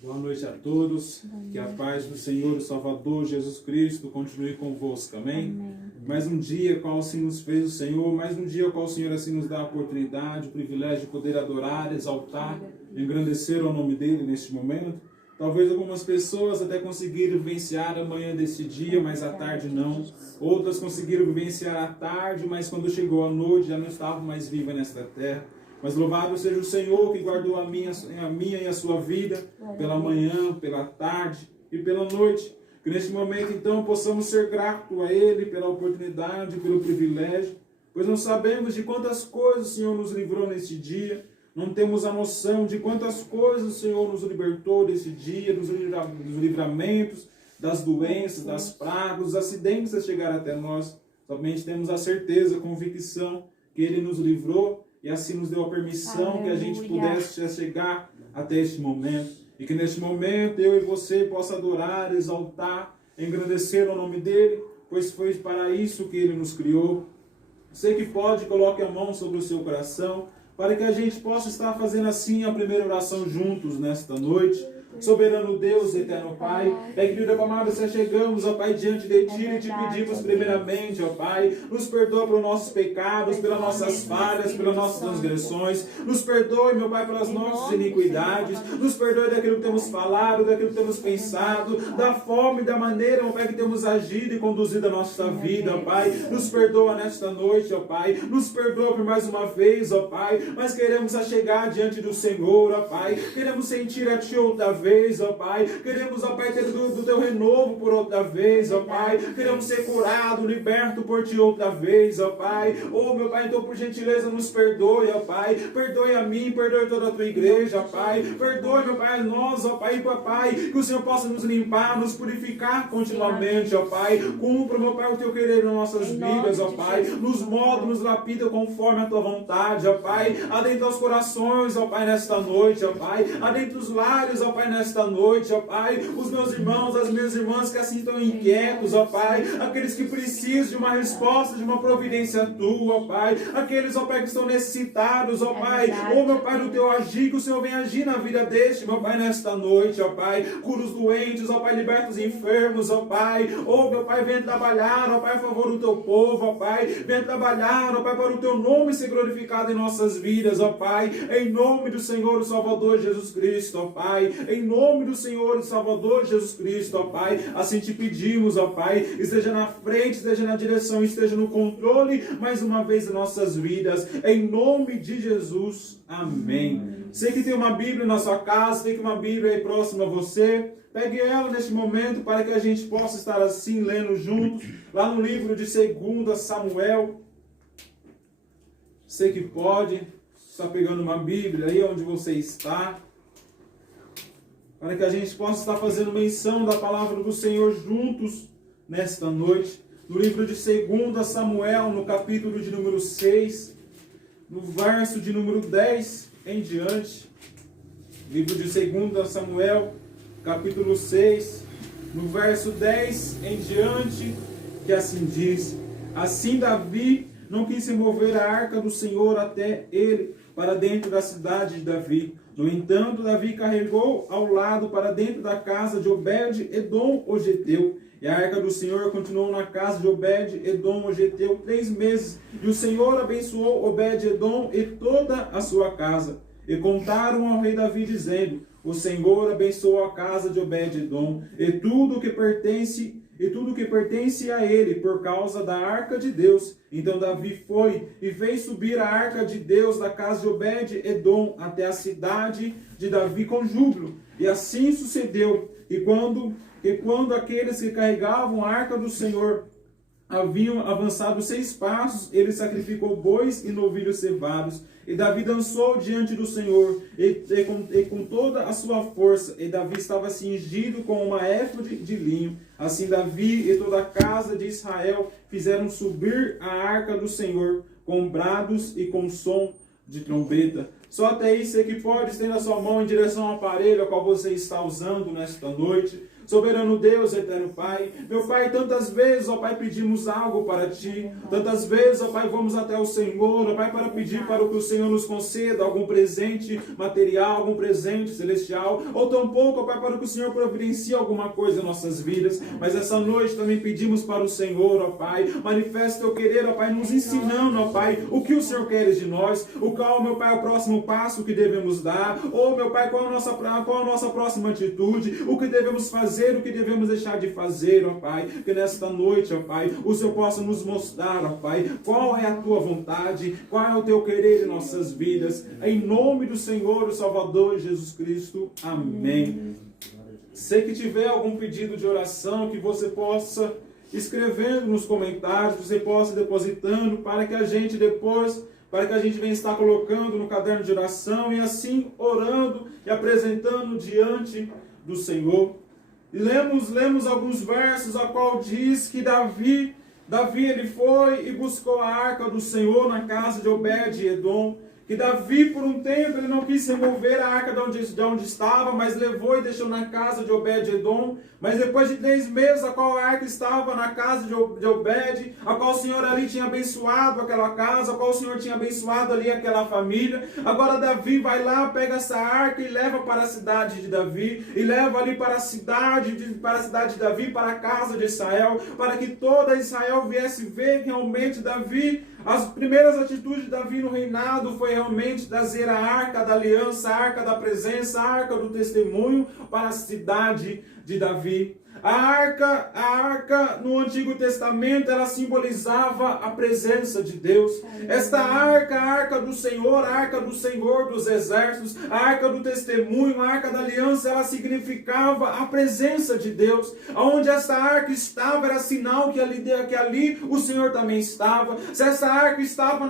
Boa noite a todos, que a paz do Senhor e Salvador Jesus Cristo continue convosco, amém? Mais um dia qual assim nos fez o Senhor, mais um dia qual o Senhor assim nos dá a oportunidade, o privilégio de poder adorar, exaltar, engrandecer o nome dEle neste momento. Talvez algumas pessoas até conseguiram vivenciar a manhã desse dia, mas à tarde não. Outras conseguiram vivenciar à tarde, mas quando chegou a noite já não estavam mais vivas nesta terra. Mas louvado seja o Senhor que guardou a minha e a sua vida pela manhã, pela tarde e pela noite. Que neste momento, então, possamos ser gratos a Ele pela oportunidade, pelo privilégio, pois não sabemos de quantas coisas o Senhor nos livrou neste dia, não temos a noção de quantas coisas o Senhor nos libertou nesse dia, dos livramentos, das doenças, das pragas, dos acidentes a chegar até nós. Somente temos a certeza, a convicção que Ele nos livrou, e assim nos deu a permissão que a gente pudesse chegar até este momento. E que neste momento eu e você possa adorar, exaltar, engrandecer o nome dEle, pois foi para isso que Ele nos criou. Você que pode, coloque a mão sobre o seu coração, para que a gente possa estar fazendo assim a primeira oração juntos nesta noite. Soberano Deus, eterno Pai, querido amado, se chegamos, ó Pai, diante de Ti e te pedimos primeiramente, ó Pai, nos perdoa pelos nossos pecados, pelas nossas falhas, pelas nossas transgressões, nos perdoe, meu Pai, pelas nossas iniquidades, nos perdoe daquilo que temos falado, daquilo que temos pensado, da forma e da maneira, ó Pai, que temos agido e conduzido a nossa vida, ó Pai, nos perdoa nesta noite, ó Pai, nos perdoa por mais uma vez, ó Pai, mas queremos chegar diante do Senhor, ó Pai, queremos sentir a Ti outra vez, ó Pai, queremos, ó Pai, ter do Teu renovo por outra vez, ó Pai, queremos ser curado, liberto por Ti outra vez, ó Pai, meu Pai, então por gentileza nos perdoe, ó Pai, perdoe a mim, perdoe toda a Tua igreja, ó Pai, perdoe, meu Pai, nós, ó Pai, papai, que o Senhor possa nos limpar, nos purificar continuamente, ó Pai, cumpra, meu Pai, o Teu querer nas nossas vidas, ó Pai, nos molda, nos lapida conforme a Tua vontade, ó Pai, adentra os corações, ó Pai, nesta noite, ó Pai, adentra os lares, ó Pai, nesta noite, ó Pai, os meus irmãos, as minhas irmãs que assim estão inquietos, ó Pai, aqueles que precisam de uma resposta, de uma providência Tua, ó Pai, aqueles, ó Pai, que estão necessitados, ó Pai, meu Pai, do Teu agir, que o Senhor venha agir na vida deste, meu Pai, nesta noite, ó Pai, cura os doentes, ó Pai, liberta os enfermos, ó Pai, meu Pai, venha trabalhar, ó Pai, a favor do Teu povo, ó Pai, venha trabalhar, ó Pai, para o Teu nome ser glorificado em nossas vidas, ó Pai, em nome do Senhor, o Salvador Jesus Cristo, ó Pai, em nome do Senhor e Salvador Jesus Cristo, ó Pai, assim te pedimos, ó Pai, esteja na frente, esteja na direção, esteja no controle, mais uma vez, em nossas vidas, em nome de Jesus, amém. Você que tem uma Bíblia na sua casa, tem uma Bíblia aí próxima a você, pegue ela neste momento para que a gente possa estar assim, lendo juntos, lá no livro de 2 Samuel. Você que pode, está pegando uma Bíblia aí onde você está, para que a gente possa estar fazendo menção da palavra do Senhor juntos nesta noite. No livro de 2 Samuel, no capítulo de número 6, no verso de número 10 em diante. Livro de 2 Samuel, capítulo 6, no verso 10 em diante, que assim diz: Assim Davi não quis remover a arca do Senhor até ele, para dentro da cidade de Davi. No entanto, Davi carregou ao lado para dentro da casa de Obed-edom, o geteu. E a arca do Senhor continuou na casa de Obed-edom, o geteu, 3 meses. E o Senhor abençoou Obed-edom e toda a sua casa. E contaram ao rei Davi, dizendo: O Senhor abençoou a casa de Obed-edom e tudo o que pertence a ele, por causa da arca de Deus. Então Davi foi e fez subir a arca de Deus da casa de Obed-edom até a cidade de Davi com júbilo. E assim sucedeu. E quando aqueles que carregavam a arca do Senhor haviam avançado 6 passos, ele sacrificou bois e novilhos cevados. E Davi dançou diante do Senhor, e com toda a sua força. E Davi estava cingido com uma éfode de linho. Assim Davi e toda a casa de Israel fizeram subir a arca do Senhor, com brados e com som de trombeta. Só até isso é que pode estender a sua mão em direção ao aparelho ao qual você está usando nesta noite. soberano Deus, eterno Pai. Meu Pai, tantas vezes, ó Pai, pedimos algo para Ti, tantas vezes, ó Pai, vamos até o Senhor, ó Pai, para pedir para que o Senhor nos conceda algum presente material, algum presente celestial, ou tampouco, ó Pai, para que o Senhor providencie alguma coisa em nossas vidas. Mas essa noite também pedimos para o Senhor, ó Pai, manifesta o teu querer, ó Pai, nos ensinando, ó Pai, o que o Senhor quer de nós, qual, meu Pai, é o próximo passo que devemos dar, ou, meu Pai, qual a nossa próxima atitude, o que devemos fazer, o que devemos deixar de fazer, ó Pai, que nesta noite, ó Pai, o Senhor possa nos mostrar, ó Pai, qual é a tua vontade, qual é o teu querer em nossas vidas, em nome do Senhor, o Salvador Jesus Cristo, amém. Se que tiver algum pedido de oração, que você possa escrevendo nos comentários, você possa depositando, para que a gente depois, para que a gente venha estar colocando no caderno de oração e assim orando e apresentando diante do Senhor. E lemos alguns versos a qual diz que Davi ele foi e buscou a arca do Senhor na casa de Obed-edom. Que Davi, por um tempo, ele não quis remover a arca de onde estava, mas levou e deixou na casa de Obed-edom. Mas depois de 3 meses, a qual a arca estava na casa de Obed, a qual o Senhor ali tinha abençoado aquela casa, a qual o Senhor tinha abençoado ali aquela família. Agora Davi vai lá, pega essa arca e leva para a cidade de Davi, e leva ali para a cidade de Davi, para a casa de Israel, para que toda Israel viesse ver que realmente Davi, as primeiras atitudes de Davi no reinado foi realmente trazer a arca da aliança, a arca da presença, a arca do testemunho para a cidade de Davi. A arca no Antigo Testamento, ela simbolizava a presença de Deus. Esta arca, a arca do Senhor dos exércitos, a arca do testemunho, a arca da aliança, ela significava a presença de Deus. Onde essa arca estava, era sinal que ali o Senhor também estava. Se essa arca estava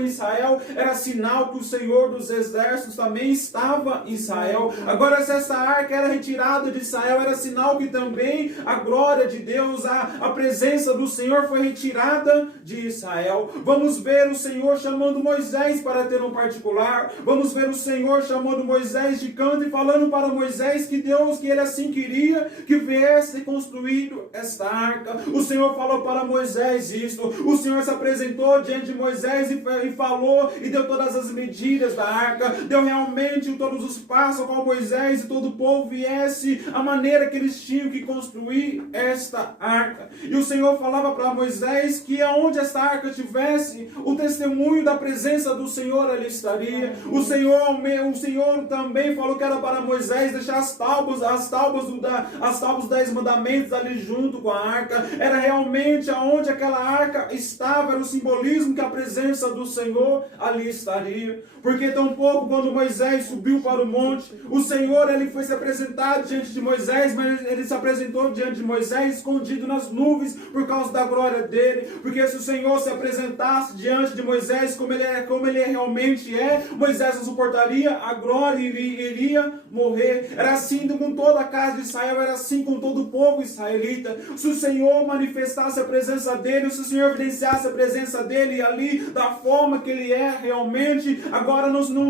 em Israel, era sinal que o Senhor dos exércitos também estava em Israel. Agora, se essa arca era retirada de Israel, era sinal que também a glória de Deus, a presença do Senhor foi retirada de Israel. Vamos ver o Senhor chamando Moisés para ter um particular. Vamos ver o Senhor chamando Moisés de canto e falando para Moisés que ele assim queria que viesse construído esta arca. O Senhor falou para Moisés isto. O Senhor se apresentou diante de Moisés e falou e deu todas as medidas da arca. Deu realmente todos os passos com Moisés e todo o povo viesse a maneira que eles tinham que construir esta arca. E o Senhor falava para Moisés que aonde esta arca tivesse, o testemunho da presença do Senhor ali estaria. O Senhor também falou que era para Moisés deixar as tábuas dos 10 mandamentos ali junto com a arca. Era realmente aonde aquela arca estava, era o simbolismo que a presença do Senhor ali estaria. Porque tampouco quando Moisés subiu para o monte, o Senhor ele foi se apresentar diante de Moisés, mas ele se apresentou diante de Moisés escondido nas nuvens por causa da glória dele. Porque se o Senhor se apresentasse diante de Moisés como ele realmente é, Moisés não suportaria, a glória iria morrer. Era assim com toda a casa de Israel, era assim com todo o povo israelita. Se o Senhor manifestasse a presença dele, se o Senhor evidenciasse a presença dele ali da forma que ele é realmente, agora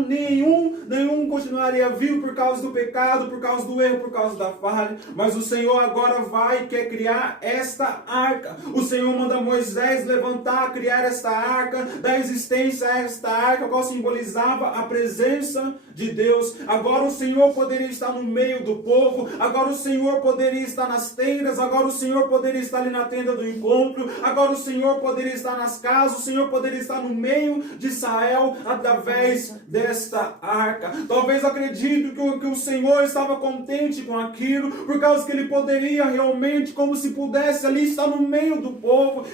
nenhum continuaria vivo por causa do pecado, por causa do erro, por causa da falha. Mas o Senhor agora vai e quer criar esta arca. O Senhor manda Moisés levantar, criar esta arca, dar existência a esta arca, qual simbolizava a presença de Deus. Agora o Senhor poderia estar no meio do povo, agora o Senhor poderia estar nas tendas, agora o Senhor poderia estar ali na tenda do encontro, agora o Senhor poderia estar nas casas, o Senhor poderia estar no meio de Israel através desta arca. Talvez acredito que o Senhor estava contente com aquilo, por causa que ele poderia realmente, como se pudesse ali estar no meio do povo,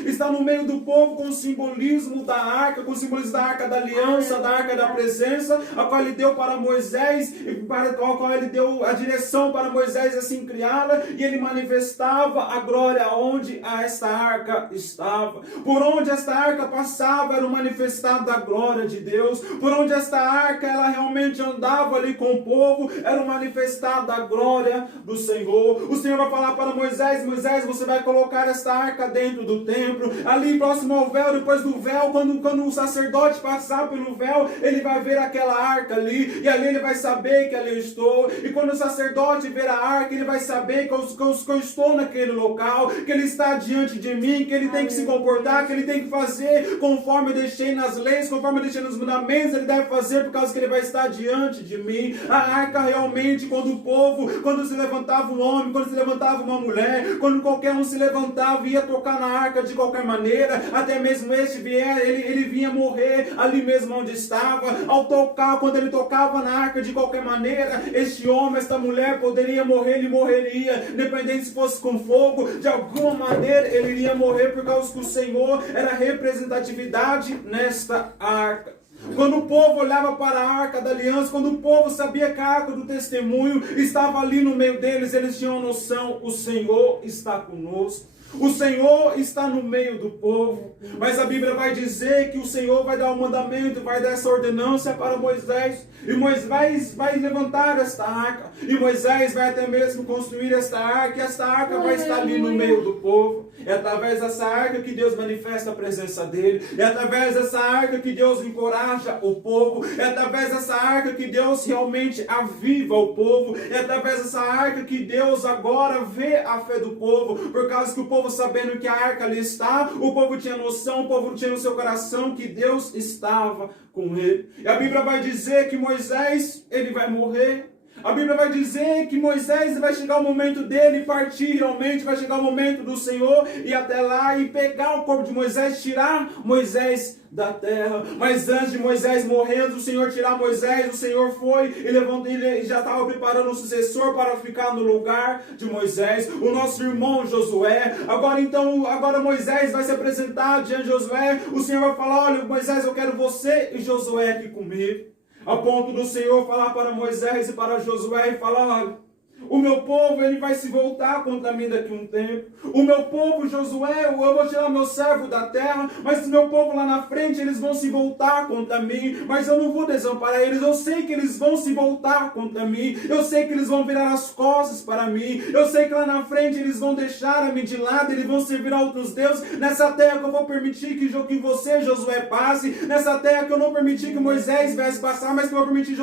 com o simbolismo da arca, com o simbolismo da arca da aliança, da arca da presença, a qual ele deu para Moisés, e para a qual ele deu a direção para Moisés assim criá-la, e ele manifestava a glória onde esta arca estava. Por onde esta arca passava era o manifestado da glória de Deus. Por onde esta arca ela realmente andava ali com o povo, era o manifestado da glória do Senhor. Senhor. O Senhor vai falar para Moisés: Moisés, você vai colocar esta arca dentro do templo, ali próximo ao véu. Depois do véu, quando o sacerdote passar pelo véu, ele vai ver aquela arca ali, e ali ele vai saber que ali eu estou. E quando o sacerdote ver a arca, ele vai saber que eu estou naquele local, que ele está diante de mim, que ele tem que se comportar, que ele tem que fazer conforme eu deixei nas leis, conforme eu deixei nos mandamentos. Ele deve fazer por causa que ele vai estar diante de mim. A arca realmente, quando se levantava um homem, quando se levantava uma mulher, quando qualquer um se levantava e ia tocar na arca de qualquer maneira, até mesmo este ele vinha morrer ali mesmo onde estava. Ao tocar, quando ele tocava na arca de qualquer maneira, este homem, esta mulher poderia morrer, ele morreria, independente se fosse com fogo, de alguma maneira ele iria morrer, por causa que o Senhor era representatividade nesta arca. Quando o povo olhava para a arca da aliança, quando o povo sabia que a arca do testemunho estava ali no meio deles, eles tinham noção: o Senhor está conosco. O Senhor está no meio do povo. Mas a Bíblia vai dizer que o Senhor vai dar um mandamento, vai dar essa ordenança para Moisés. E Moisés vai levantar esta arca. E Moisés vai até mesmo construir esta arca. E esta arca vai estar ali no meio do povo. É através dessa arca que Deus manifesta a presença dele. É através dessa arca que Deus encoraja o povo. É através dessa arca que Deus realmente aviva o povo. É através dessa arca que Deus agora vê a fé do povo. Por causa que o povo, sabendo que a arca ali está, o povo tinha noção, o povo tinha no seu coração que Deus estava com ele. E a Bíblia vai dizer que Moisés, ele vai morrer. A Bíblia vai dizer que Moisés vai chegar o momento dele partir realmente, vai chegar o momento do Senhor ir até lá e pegar o corpo de Moisés, tirar Moisés da terra. Mas antes de Moisés morrendo, o Senhor tirar Moisés, o Senhor foi e levantou, ele já estava preparando um sucessor para ficar no lugar de Moisés, o nosso irmão Josué. Agora Moisés vai se apresentar diante de Josué. O Senhor vai falar: olha, Moisés, eu quero você e Josué aqui comigo. A ponto do Senhor falar para Moisés e para Josué e falar: olha, o meu povo, ele vai se voltar contra mim daqui a um tempo. O meu povo, Josué, eu vou tirar meu servo da terra, mas o meu povo lá na frente, eles vão se voltar contra mim, mas eu não vou desamparar eles. Eu sei que eles vão se voltar contra mim. Eu sei que eles vão virar as costas para mim. Eu sei que lá na frente eles vão deixar a mim de lado, eles vão servir a outros deuses. Nessa terra que eu vou permitir que você, Josué, passe. Nessa terra que eu não permiti que Moisés viesse passar, mas que eu vou permitir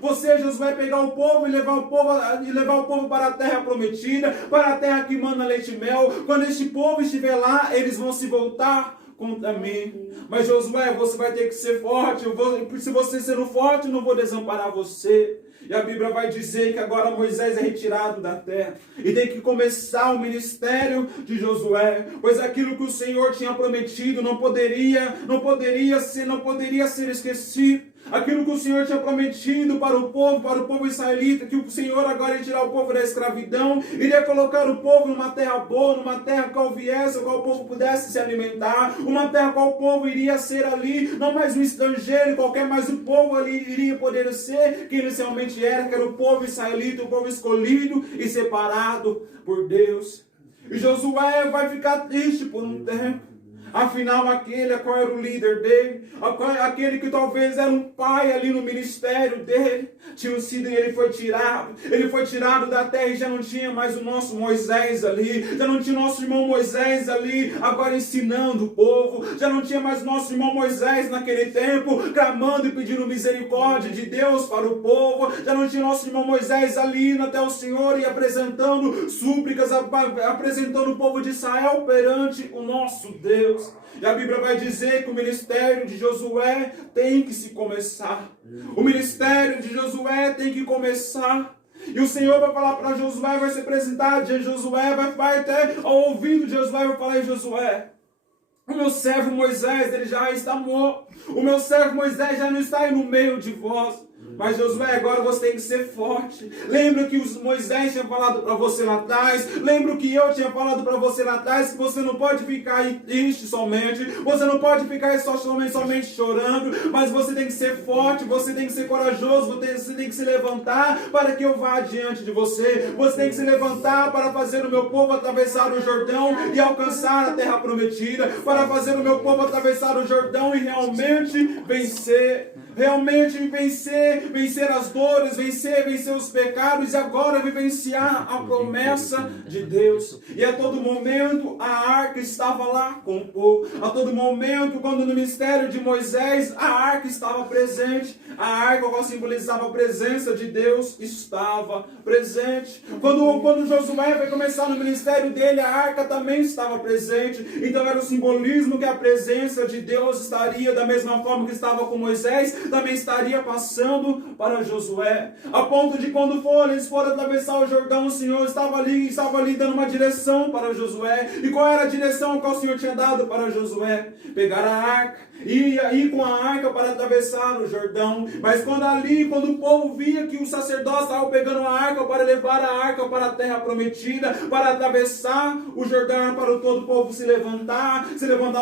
você, Josué, pegar o povo e levar o povo para a terra prometida, para a terra que manda leite e mel. Quando este povo estiver lá, eles vão se voltar contra mim. Mas Josué, você vai ter que ser forte. Se você sendo forte, eu não vou desamparar você. E a Bíblia vai dizer que agora Moisés é retirado da terra e tem que começar o ministério de Josué, pois aquilo que o Senhor tinha prometido não poderia ser esquecido. Aquilo que o Senhor tinha prometido para o povo israelita, que o Senhor agora ia tirar o povo da escravidão, iria colocar o povo numa terra boa, numa terra qual viesse, qual o povo pudesse se alimentar, uma terra qual o povo iria ser ali, não mais um estrangeiro qualquer, mas o povo ali iria poder ser quem inicialmente era, que era o povo israelita, o povo escolhido e separado por Deus. E Josué vai ficar triste por um tempo. Afinal, aquele qual era o líder dele, aquele que talvez era um pai ali no ministério dele, ele foi tirado da terra e já não tinha mais o nosso Moisés ali, já não tinha o nosso irmão Moisés ali, agora ensinando o povo, já não tinha mais o nosso irmão Moisés naquele tempo, clamando e pedindo misericórdia de Deus para o povo, já não tinha o nosso irmão Moisés ali indo até o Senhor e apresentando súplicas, apresentando o povo de Israel perante o nosso Deus. E a Bíblia vai dizer que o ministério de Josué tem que se começar. O ministério de Josué tem que começar. E o Senhor vai falar para Josué, vai se apresentar diante de Josué, vai até ao ouvido de Josué, vai falar: em Josué, o meu servo Moisés, ele já está morto. O meu servo Moisés já não está aí no meio de vós. Mas Josué, agora você tem que ser forte. Lembra que Moisés tinha falado para você lá atrás. Lembra que eu tinha falado para você lá atrás. Que você não pode ficar triste somente. Você não pode ficar somente chorando. Mas você tem que ser forte. Você tem que ser corajoso. Você tem que se levantar para que eu vá adiante de você. Você tem que se levantar para fazer o meu povo atravessar o Jordão e alcançar a terra prometida. Para fazer o meu povo atravessar o Jordão e realmente vencer realmente vencer as dores, vencer os pecados e agora vivenciar a promessa de Deus. E a todo momento a arca estava lá com o povo. A todo momento, quando no ministério de Moisés, a arca estava presente. A arca, qual simbolizava a presença de Deus, estava presente. Quando Josué vai começar no ministério dele, a arca também estava presente. Então era o simbolismo que a presença de Deus estaria, da mesma forma que estava com Moisés, também estaria passando para Josué. A ponto de quando eles foram atravessar o Jordão, o Senhor estava ali dando uma direção para Josué. E qual era a direção que o Senhor tinha dado para Josué? Pegar a arca e ir com a arca para atravessar o Jordão. Mas quando o povo via que o sacerdote estava pegando a arca para levar a arca para a terra prometida, para atravessar o Jordão, para todo o povo se levantar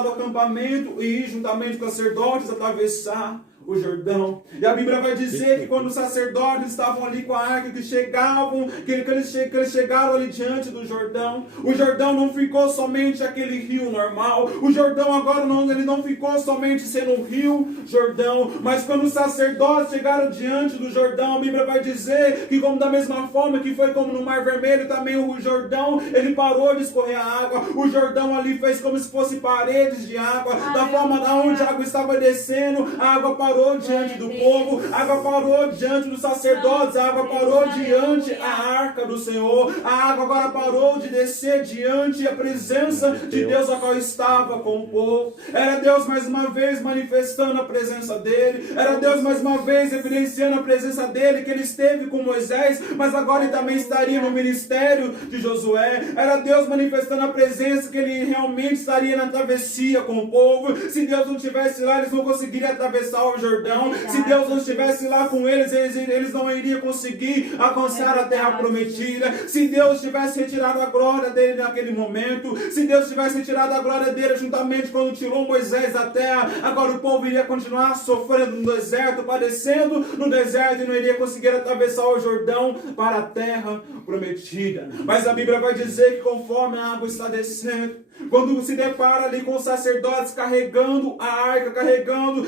do acampamento e ir juntamente com os sacerdotes atravessar o Jordão. E a Bíblia vai dizer que quando os sacerdotes estavam ali com a arca, que eles chegaram ali diante do Jordão, o Jordão não ficou somente aquele rio normal. O Jordão agora ele não ficou somente sendo um rio Jordão, mas quando os sacerdotes chegaram diante do Jordão, a Bíblia vai dizer que como da mesma forma que foi como no Mar Vermelho, também o Jordão, ele parou de escorrer a água. O Jordão ali fez como se fosse paredes de água, da forma da onde a água estava descendo, a água parou diante do povo, a água parou diante dos sacerdotes, a água parou diante a arca do Senhor, a água agora parou de descer diante a presença de Deus a qual estava com o povo. Era Deus mais uma vez manifestando a presença dele, era Deus mais uma vez evidenciando a presença dele, que ele esteve com Moisés, mas agora ele também estaria no ministério de Josué. Era Deus manifestando a presença, que ele realmente estaria na travessia com o povo. Se Deus não estivesse lá, eles não conseguiriam atravessar o Jordão. Se Deus não estivesse lá com eles, eles não iriam conseguir alcançar a terra prometida. Se Deus tivesse retirado a glória dele naquele momento, se Deus tivesse retirado a glória dele juntamente quando tirou Moisés da terra, agora o povo iria continuar sofrendo no deserto, padecendo no deserto, e não iria conseguir atravessar o Jordão para a terra prometida. Mas a Bíblia vai dizer que conforme a água está descendo, quando se depara ali com os sacerdotes carregando a arca, carregando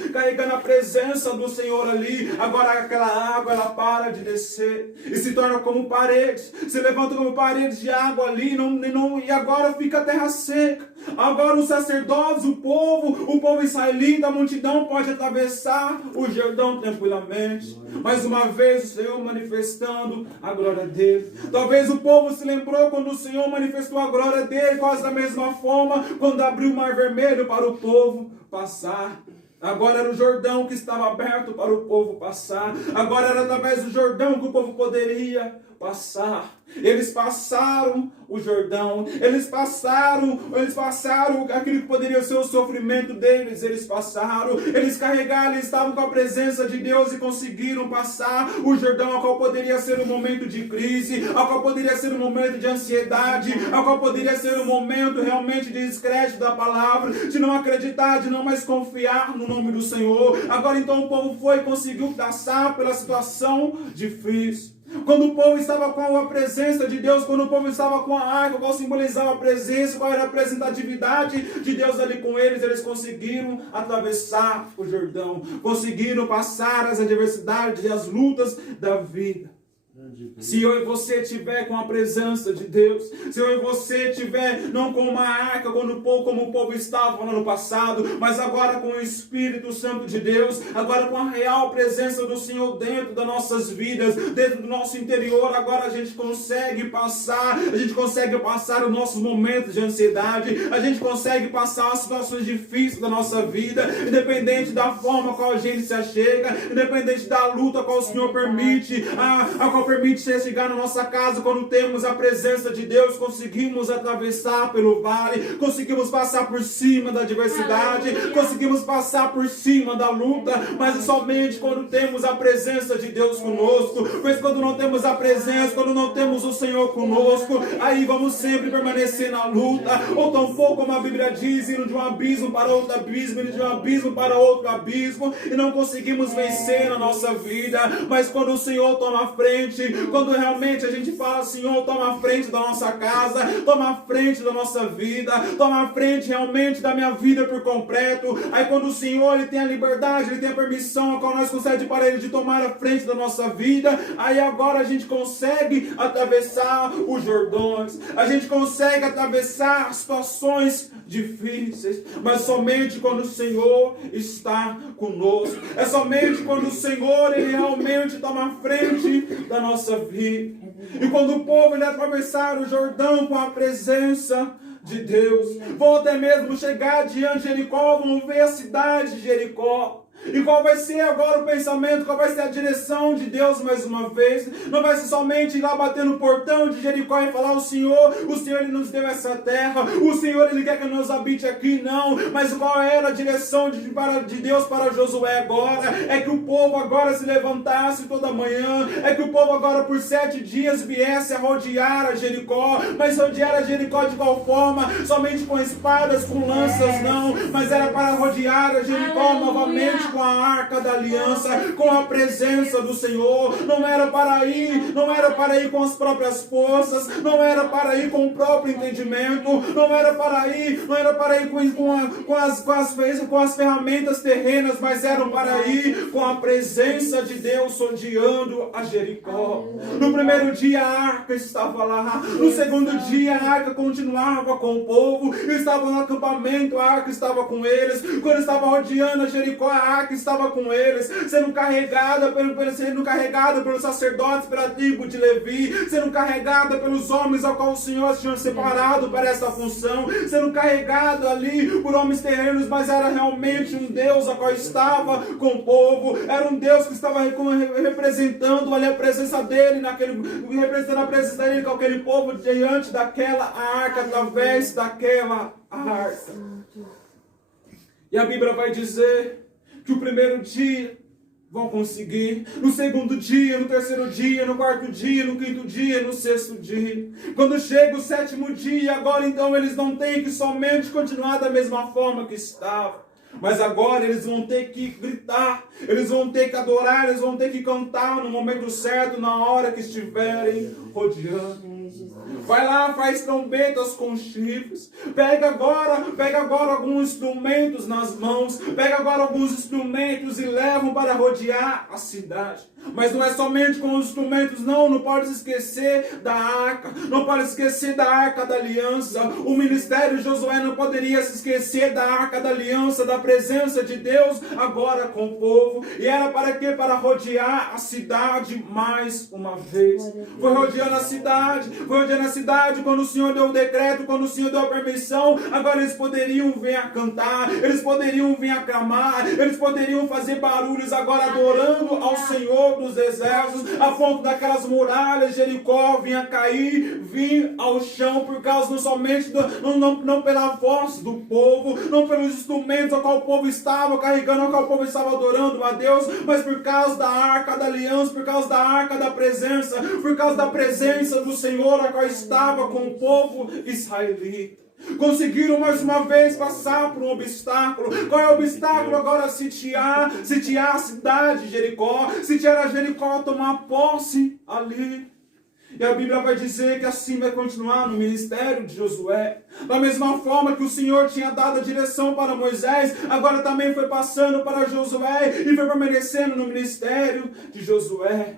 a presença do Senhor ali, agora aquela água ela para de descer e se torna como paredes, se levanta como paredes de água ali, e agora fica a terra seca. Agora os sacerdotes, o povo israelita, a multidão pode atravessar o Jordão tranquilamente. Mais uma vez o Senhor manifestando a glória dele. Talvez o povo se lembrou quando o Senhor manifestou a glória dele, quase da mesma forma quando abriu o Mar Vermelho para o povo passar. Agora era o Jordão que estava aberto para o povo passar. Agora era através do Jordão que o povo poderia passar. Eles passaram o Jordão, eles passaram aquilo que poderia ser o sofrimento deles, eles passaram, eles carregaram, eles estavam com a presença de Deus e conseguiram passar o Jordão, a qual poderia ser um momento de crise, a qual poderia ser um momento de ansiedade, a qual poderia ser um momento realmente de descrédito da palavra, de não acreditar, de não mais confiar no nome do Senhor. Agora então o povo conseguiu passar pela situação difícil. Quando o povo estava com a presença de Deus, quando o povo estava com a arca, qual simbolizava a presença, qual era a representatividade de Deus ali com eles, eles conseguiram atravessar o Jordão, conseguiram passar as adversidades e as lutas da vida. Se eu e você estiver com a presença de Deus, se eu e você estiver não com uma arca como o povo estava no ano passado, mas agora com o Espírito Santo de Deus, agora com a real presença do Senhor dentro das nossas vidas, dentro do nosso interior, agora a gente consegue passar os nossos momentos de ansiedade, a gente consegue passar as situações difíceis da nossa vida, independente da forma qual a gente se achega, independente da luta qual o Senhor permite, a qual permite chegar na nossa casa. Quando temos a presença de Deus, conseguimos atravessar pelo vale, conseguimos passar por cima da adversidade, conseguimos passar por cima da luta, mas somente quando temos a presença de Deus conosco. Pois quando não temos a presença, quando não temos o Senhor conosco, aí vamos sempre permanecer na luta, ou tampouco, como a Bíblia diz, indo de um abismo para outro abismo, indo de um abismo para outro abismo, e não conseguimos vencer na nossa vida. Mas quando o Senhor toma a frente, frente, quando realmente a gente fala, Senhor, toma a frente da nossa casa, toma a frente da nossa vida, toma a frente realmente da minha vida por completo. Aí quando o Senhor ele tem a liberdade, ele tem a permissão a qual nós concede para ele de tomar a frente da nossa vida, aí agora a gente consegue atravessar os Jordões, a gente consegue atravessar situações difíceis, mas somente quando o Senhor está conosco, é somente quando o Senhor ele realmente toma a frente da nossa vida. E quando o povo ele atravessar o Jordão com a presença de Deus, vão até mesmo chegar diante de Jericó, vão ver a cidade de Jericó. E qual vai ser agora o pensamento, qual vai ser a direção de Deus mais uma vez? Não vai ser somente ir lá bater no portão de Jericó e falar, o Senhor ele nos deu essa terra, o Senhor ele quer que nos habite aqui, não. Mas qual era a direção de Deus para Josué agora? É que o povo agora se levantasse toda manhã, é que o povo agora por 7 dias viesse a rodear a Jericó, mas rodear a Jericó de qual forma? Somente com espadas, com lanças, não, mas era para rodear a Jericó novamente com a arca da aliança, com a presença do Senhor. Não era para ir com as próprias forças, não era para ir com o próprio entendimento, não era para ir com as ferramentas terrenas, mas eram para ir com a presença de Deus rodeando a Jericó. No primeiro dia a arca estava lá, no segundo dia a arca continuava com o povo, estava no acampamento, a arca estava com eles. Quando estava rodeando a Jericó, a arca estava com eles, sendo carregada pelos sacerdotes, pela tribo de Levi, sendo carregada pelos homens ao qual o Senhor tinha separado para essa função, sendo carregada ali por homens terrenos, mas era realmente um Deus ao qual estava com o povo, era um Deus que estava representando ali a presença dele, representando a presença dele com aquele povo diante daquela arca, através daquela arca. E a Bíblia vai dizer que o primeiro dia vão conseguir, no segundo dia, no terceiro dia, no quarto dia, no quinto dia, no sexto dia. Quando chega o 7º dia, agora então eles não têm que somente continuar da mesma forma que estavam, mas agora eles vão ter que gritar, eles vão ter que adorar, eles vão ter que cantar no momento certo, na hora que estiverem rodeando. Vai lá, faz trombetas com chifres. Pega agora alguns instrumentos nas mãos. Pega agora alguns instrumentos e levam para rodear a cidade. Mas não é somente com os instrumentos, não pode se esquecer da arca. Não pode esquecer da arca da aliança. O ministério de Josué não poderia se esquecer da arca da aliança, da presença de Deus agora com o povo. E era para quê? Para rodear a cidade mais uma vez. Foi rodeando a cidade quando o Senhor deu o decreto, quando o Senhor deu a permissão. Agora eles poderiam vir a cantar, eles poderiam vir a clamar, eles poderiam fazer barulhos agora adorando ao Senhor dos exércitos. A fonte daquelas muralhas, Jericó, vinha cair, vir ao chão, por causa não somente não pela voz do povo, não pelos instrumentos ao qual o povo estava carregando, ao qual o povo estava adorando a Deus, mas por causa da arca da aliança, por causa da arca da presença, por causa da presença do Senhor, a qual estava com o povo israelita. Conseguiram mais uma vez passar por um obstáculo. Qual é o obstáculo agora? Sitiar a cidade de Jericó, sitiar a Jericó, tomar posse ali. E a Bíblia vai dizer que assim vai continuar no ministério de Josué. Da mesma forma que o Senhor tinha dado a direção para Moisés, agora também foi passando para Josué e foi permanecendo no ministério de Josué.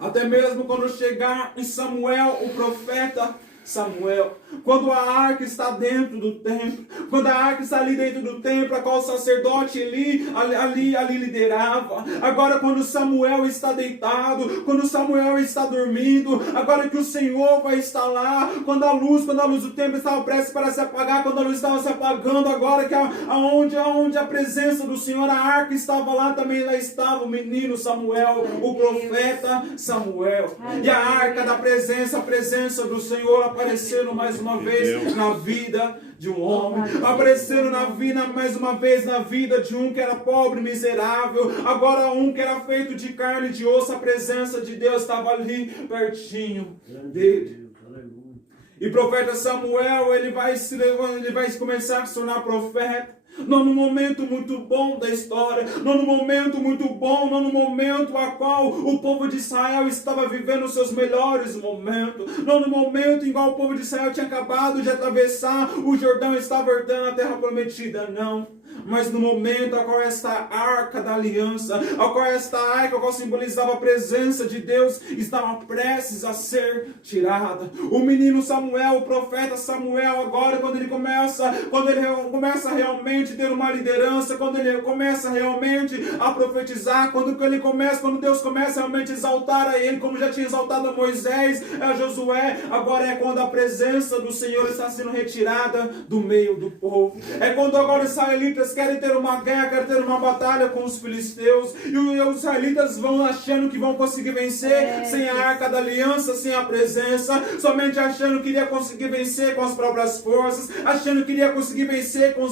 Até mesmo quando chegar em Samuel, o profeta Samuel, quando a arca está dentro do templo, quando a arca está ali dentro do templo, a qual o sacerdote ali liderava. Agora quando Samuel está deitado, quando Samuel está dormindo, agora que o Senhor vai estar lá, quando a luz do templo estava prestes para se apagar, quando a luz estava se apagando, agora que aonde a presença do Senhor, a arca estava lá, também lá estava o menino Samuel, o profeta Samuel. E a arca da presença, a presença do Senhor aparecendo mais uma vez na vida de um homem, aparecendo mais uma vez na vida de um que era pobre, miserável, agora um que era feito de carne e de osso. A presença de Deus estava ali pertinho dele. E o profeta Samuel, ele vai começar a se tornar profeta. não no momento muito bom da história, não no momento muito bom, não no momento a qual o povo de Israel estava vivendo os seus melhores momentos, não no momento em qual o povo de Israel tinha acabado de atravessar o Jordão e estava herdando a terra prometida, não. Mas no momento a qual esta arca da aliança, a qual esta arca, a qual simbolizava a presença de Deus, estava prestes a ser tirada. O menino Samuel, o profeta Samuel, agora quando ele começa realmente a ter uma liderança, quando ele começa realmente a profetizar, quando Deus começa realmente a exaltar a ele, como já tinha exaltado a Moisés, a Josué, agora é quando a presença do Senhor está sendo retirada do meio do povo. É quando agora os israelitas querem ter uma guerra, querem ter uma batalha com os filisteus, e os israelitas vão achando que vão conseguir vencer sem a arca da aliança, sem a presença, somente achando que iria conseguir vencer com as próprias forças, achando que iria conseguir vencer com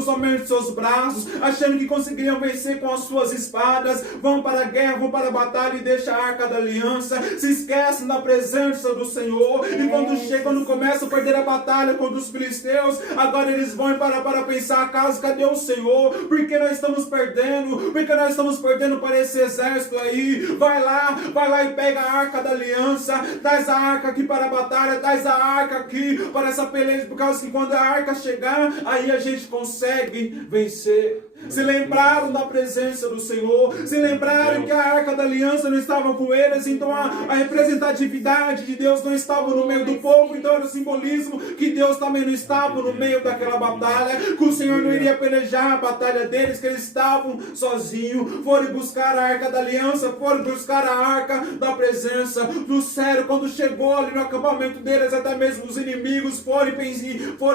somente seus braços, achando que conseguiriam vencer com as suas espadas, vão para a guerra, vão para a batalha e deixam a arca da aliança, se esquecem da presença do Senhor, e quando começam a perder a batalha contra os filisteus, agora eles vão para pensar, acaso cadê o Senhor? Porque nós estamos perdendo? Porque nós estamos perdendo para esse exército aí? Vai lá e pega a arca da aliança, traz a arca aqui para a batalha, traz a arca aqui para essa peleja, por causa que quando a arca chegar, aí a gente consegue vencer. Se lembraram da presença do Senhor, se lembraram que a arca da aliança não estava com eles, então a representatividade de Deus não estava no meio do povo, então era o simbolismo que Deus também não estava no meio daquela batalha, que o Senhor não iria pelejar a batalha deles, que eles estavam sozinhos, foram buscar a arca da aliança, foram buscar a arca da presença do céu. Quando chegou ali no acampamento deles, até mesmo os inimigos foram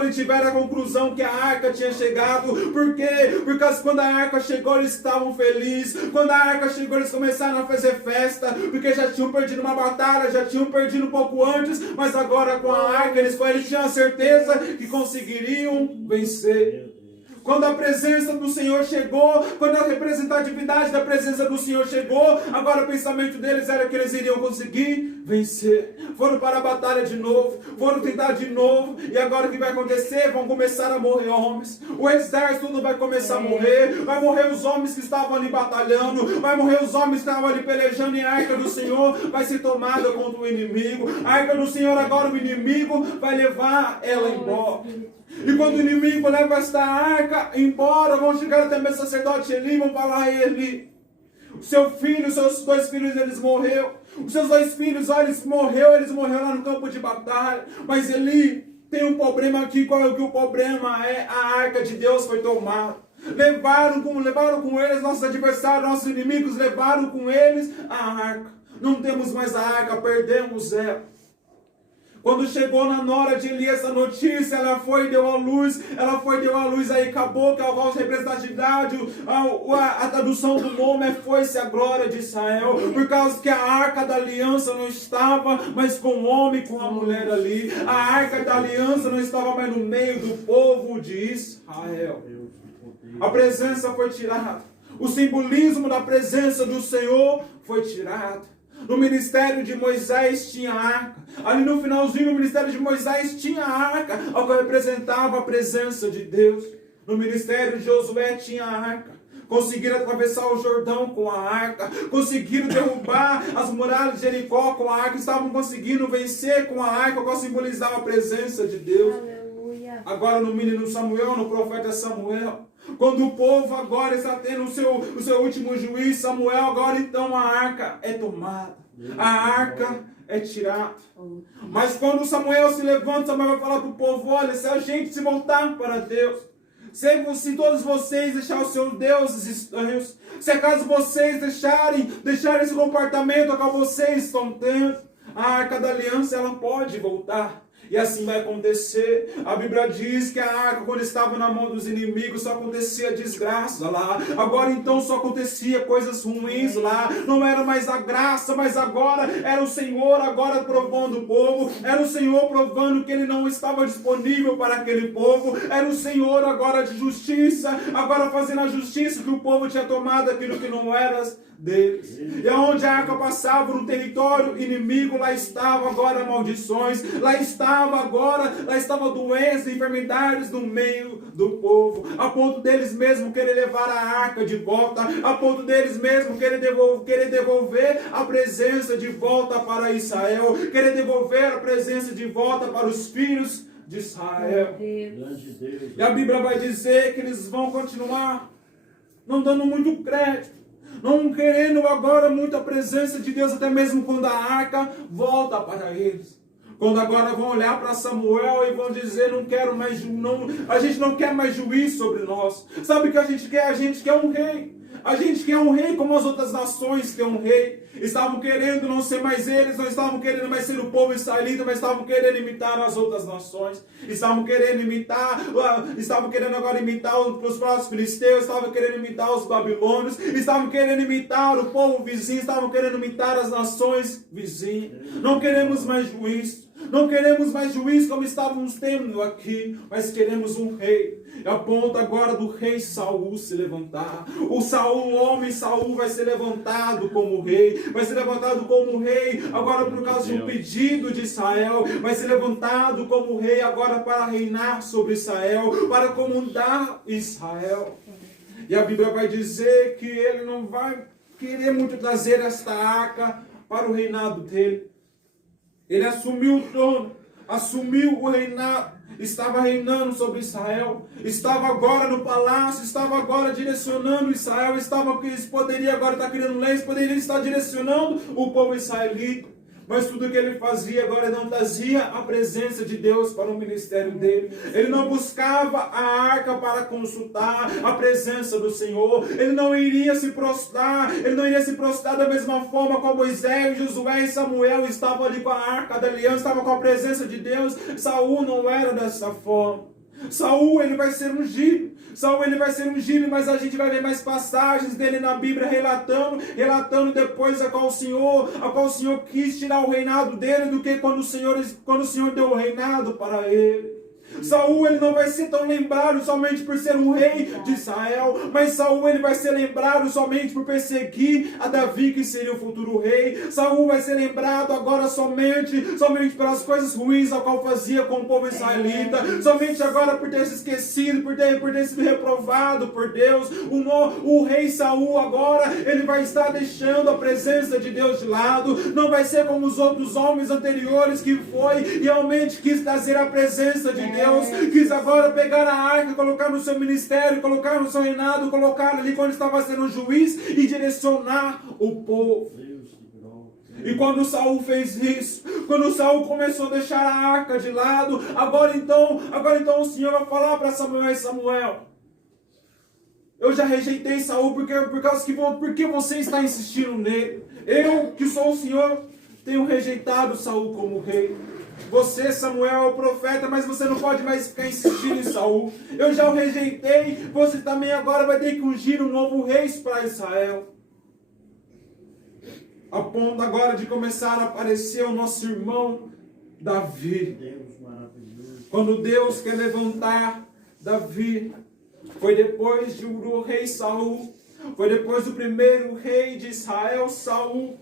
e tiveram a conclusão que a arca tinha chegado. Por quê? Porque quando a arca chegou, eles estavam felizes. Quando a arca chegou, eles começaram a fazer festa, porque já tinham perdido uma batalha, já tinham perdido um pouco antes, mas agora com a arca eles tinham a certeza que conseguiriam vencer. Quando a presença do Senhor chegou, quando a representatividade da presença do Senhor chegou, agora o pensamento deles era que eles iriam conseguir vencer. Foram para a batalha de novo, foram tentar de novo, e agora o que vai acontecer? Vão começar a morrer homens. O exército todo vai começar a morrer, vai morrer os homens que estavam ali batalhando, vai morrer os homens que estavam ali pelejando, e a arca do Senhor vai ser tomada contra o inimigo. A arca do Senhor, agora o inimigo vai levar ela embora. E quando o inimigo leva esta arca embora, vão chegar até mesmo o sacerdote Eli, vão falar a ele: o seu filho, os seus dois filhos, eles morreram. Os seus dois filhos, olha, eles morreram lá no campo de batalha. Mas Eli, tem um problema aqui. Qual é o problema? É a arca de Deus foi tomada. Levaram com eles nossos adversários, nossos inimigos, levaram com eles a arca. Não temos mais a arca, perdemos ela. Quando chegou na hora de Eli essa notícia, ela foi e deu à luz, aí acabou que a voz representatividade, a tradução do nome foi-se a glória de Israel, por causa que a arca da aliança não estava mais com o homem e com a mulher ali, a arca da aliança não estava mais no meio do povo de Israel. A presença foi tirada, o simbolismo da presença do Senhor foi tirado. No ministério de Moisés tinha a arca. Ali no finalzinho do ministério de Moisés tinha a arca, ao que representava a presença de Deus. No ministério de Josué tinha a arca. Conseguiram atravessar o Jordão com a arca. Conseguiram derrubar as muralhas de Jericó com a arca. Estavam conseguindo vencer com a arca, o qual simbolizava a presença de Deus. Aleluia. Agora no menino Samuel, no profeta Samuel, quando o povo agora está tendo o seu último juiz, Samuel, agora então a arca é tomada, a arca é tirada. Mas quando Samuel se levanta, Samuel vai falar para o povo: olha, se a gente se voltar para Deus, se todos vocês deixarem os seus deuses estranhos, se acaso vocês deixarem esse comportamento que vocês estão tendo, a arca da aliança ela pode voltar. E assim vai acontecer. A Bíblia diz que a arca, quando estava na mão dos inimigos, só acontecia desgraça lá. Agora então só acontecia coisas ruins lá. Não era mais a graça, mas agora era o Senhor agora provando o povo. Era o Senhor provando que Ele não estava disponível para aquele povo. Era o Senhor agora de justiça, agora fazendo a justiça, que o povo tinha tomado aquilo que não era deles. E onde a arca passava no território inimigo, lá estava agora maldições, lá estava doenças e enfermidades no meio do povo, a ponto deles mesmo querer levar a arca de volta, a ponto deles mesmo querer devolver a presença de volta para Israel, querer devolver a presença de volta para os filhos de Israel. E a Bíblia vai dizer que eles vão continuar não dando muito crédito, não querendo agora muita presença de Deus, até mesmo quando a arca volta para eles. Quando agora vão olhar para Samuel e vão dizer, a gente não quer mais juiz sobre nós. Sabe o que a gente quer? A gente quer um rei. A gente quer um rei como as outras nações têm um rei. Estavam querendo não ser mais eles, não estavam querendo mais ser o povo israelita, mas estavam querendo imitar as outras nações. Estavam querendo agora imitar os próprios filisteus, estavam querendo imitar os babilônios, estavam querendo imitar o povo vizinho, estavam querendo imitar as nações vizinhas. Não queremos mais juízo. Não queremos mais juiz como estávamos tendo aqui, mas queremos um rei. E a ponto agora do rei Saul se levantar. O homem Saul vai ser levantado como rei. Vai ser levantado como rei agora por causa de um pedido de Israel. Vai ser levantado como rei agora para reinar sobre Israel, para comandar Israel. E a Bíblia vai dizer que ele não vai querer muito trazer esta arca para o reinado dele. Ele assumiu o trono, assumiu o reinado, estava reinando sobre Israel, estava agora no palácio, estava agora direcionando Israel, poderia agora estar criando leis, poderia estar direcionando o povo israelita. Mas tudo que ele fazia agora não trazia a presença de Deus para o ministério dele. Ele não buscava a arca para consultar a presença do Senhor. Ele não iria se prostrar da mesma forma como Moisés, Josué e Samuel estavam ali com a arca da aliança, estavam com a presença de Deus. Saul não era dessa forma. Saul, ele vai ser ungido. Mas a gente vai ver mais passagens dele na Bíblia relatando depois a qual o Senhor quis tirar o reinado dele do que quando o Senhor deu o reinado para ele. Saul, ele não vai ser tão lembrado somente por ser um rei de Israel, mas Saul, ele vai ser lembrado somente por perseguir a Davi, que seria o futuro rei. Saul vai ser lembrado agora somente pelas coisas ruins ao qual fazia com o povo israelita, somente agora por ter se esquecido, por ter sido reprovado por Deus. O rei Saul agora, ele vai estar deixando a presença de Deus de lado. Não vai ser como os outros homens anteriores, que realmente quis trazer a presença de Deus, quis agora pegar a arca, colocar no seu ministério, colocar no seu reinado, colocar ali quando estava sendo juiz e direcionar o povo. E quando Saul fez isso, quando Saul começou a deixar a arca de lado, agora então o Senhor vai falar para Samuel, eu já rejeitei Saul porque você está insistindo nele. Eu, que sou o Senhor, tenho rejeitado Saul como rei. Você, Samuel, é o profeta, mas você não pode mais ficar insistindo em Saul. Eu já o rejeitei, você também agora vai ter que ungir um novo rei para Israel. A ponto agora de começar a aparecer o nosso irmão Davi. Quando Deus quer levantar Davi, foi depois do rei Saul, foi depois do primeiro rei de Israel, Saul,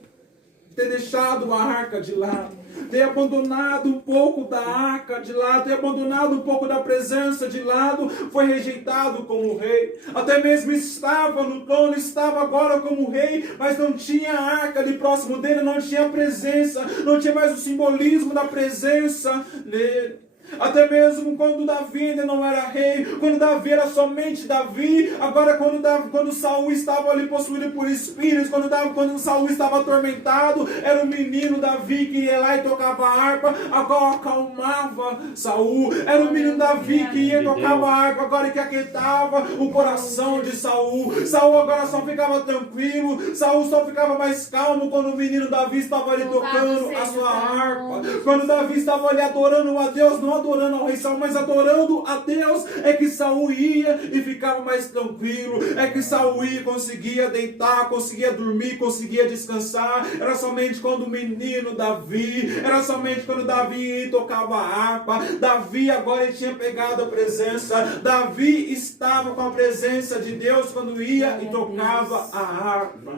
ter deixado a arca de lado, ter abandonado um pouco da arca de lado, ter abandonado um pouco da presença de lado, foi rejeitado como rei. Até mesmo estava no trono, estava agora como rei, mas não tinha a arca ali próximo dele, não tinha a presença, não tinha mais o simbolismo da presença nele. Até mesmo quando Davi ainda não era rei, quando Davi era somente Davi, agora quando Saul estava ali possuído por espíritos, quando Saul estava atormentado, era o menino Davi que ia lá e tocava a harpa, agora acalmava Saul. Era o menino Davi que ia e tocava a harpa, agora que aquietava o coração de Saul. Saul agora só ficava tranquilo, Saul só ficava mais calmo quando o menino Davi estava ali tocando a sua harpa, quando Davi estava ali adorando a Deus, não adorando ao rei Saul, mas adorando a Deus, é que Saul ia e ficava mais tranquilo, é que Saul ia, conseguia deitar, conseguia dormir, conseguia descansar. Era somente quando o menino Davi, era somente quando Davi ia e tocava a harpa. Davi agora ele tinha pegado a presença, Davi estava com a presença de Deus quando ia e tocava a harpa.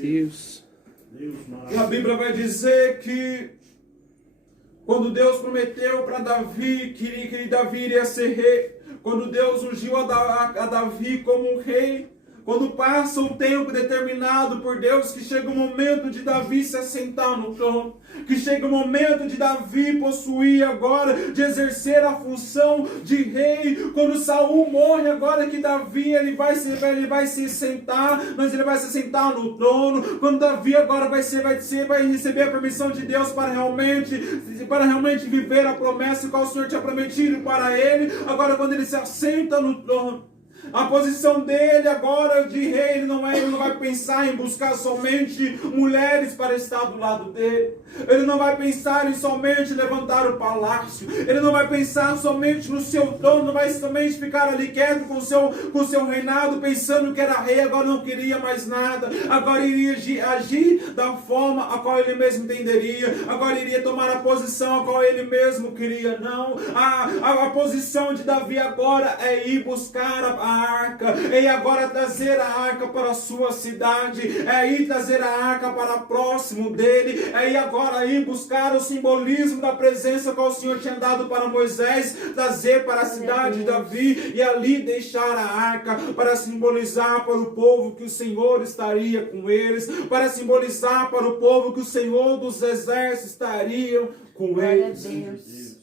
Deus. E a Bíblia vai dizer que quando Deus prometeu para Davi que Davi iria ser rei, quando Deus ungiu a Davi como um rei, quando passa um tempo determinado por Deus, que chega o momento de Davi se assentar no trono, que chega o momento de Davi possuir agora, de exercer a função de rei. Quando Saul morre, agora que Davi ele vai se sentar, mas ele vai se sentar no trono. Quando Davi agora vai receber a permissão de Deus para realmente viver a promessa que o Senhor tinha prometido para ele. Agora quando ele se assenta no trono, a posição dele agora de rei, ele não vai pensar em buscar somente mulheres para estar do lado dele. Ele não vai pensar em somente levantar o palácio. Ele não vai pensar somente no seu trono, não vai somente ficar ali quieto com o seu reinado, pensando que era rei, agora não queria mais nada. Agora iria agir da forma a qual ele mesmo entenderia. Agora iria tomar a posição a qual ele mesmo queria. Não, a posição de Davi agora é ir buscar a arca, é ir agora trazer a arca para a sua cidade, é ir trazer a arca para próximo dele, é ir agora buscar o simbolismo da presença que o Senhor tinha dado para Moisés, trazer para a cidade de Davi e ali deixar a arca para simbolizar para o povo que o Senhor estaria com eles, para simbolizar para o povo que o Senhor dos exércitos estaria com eles.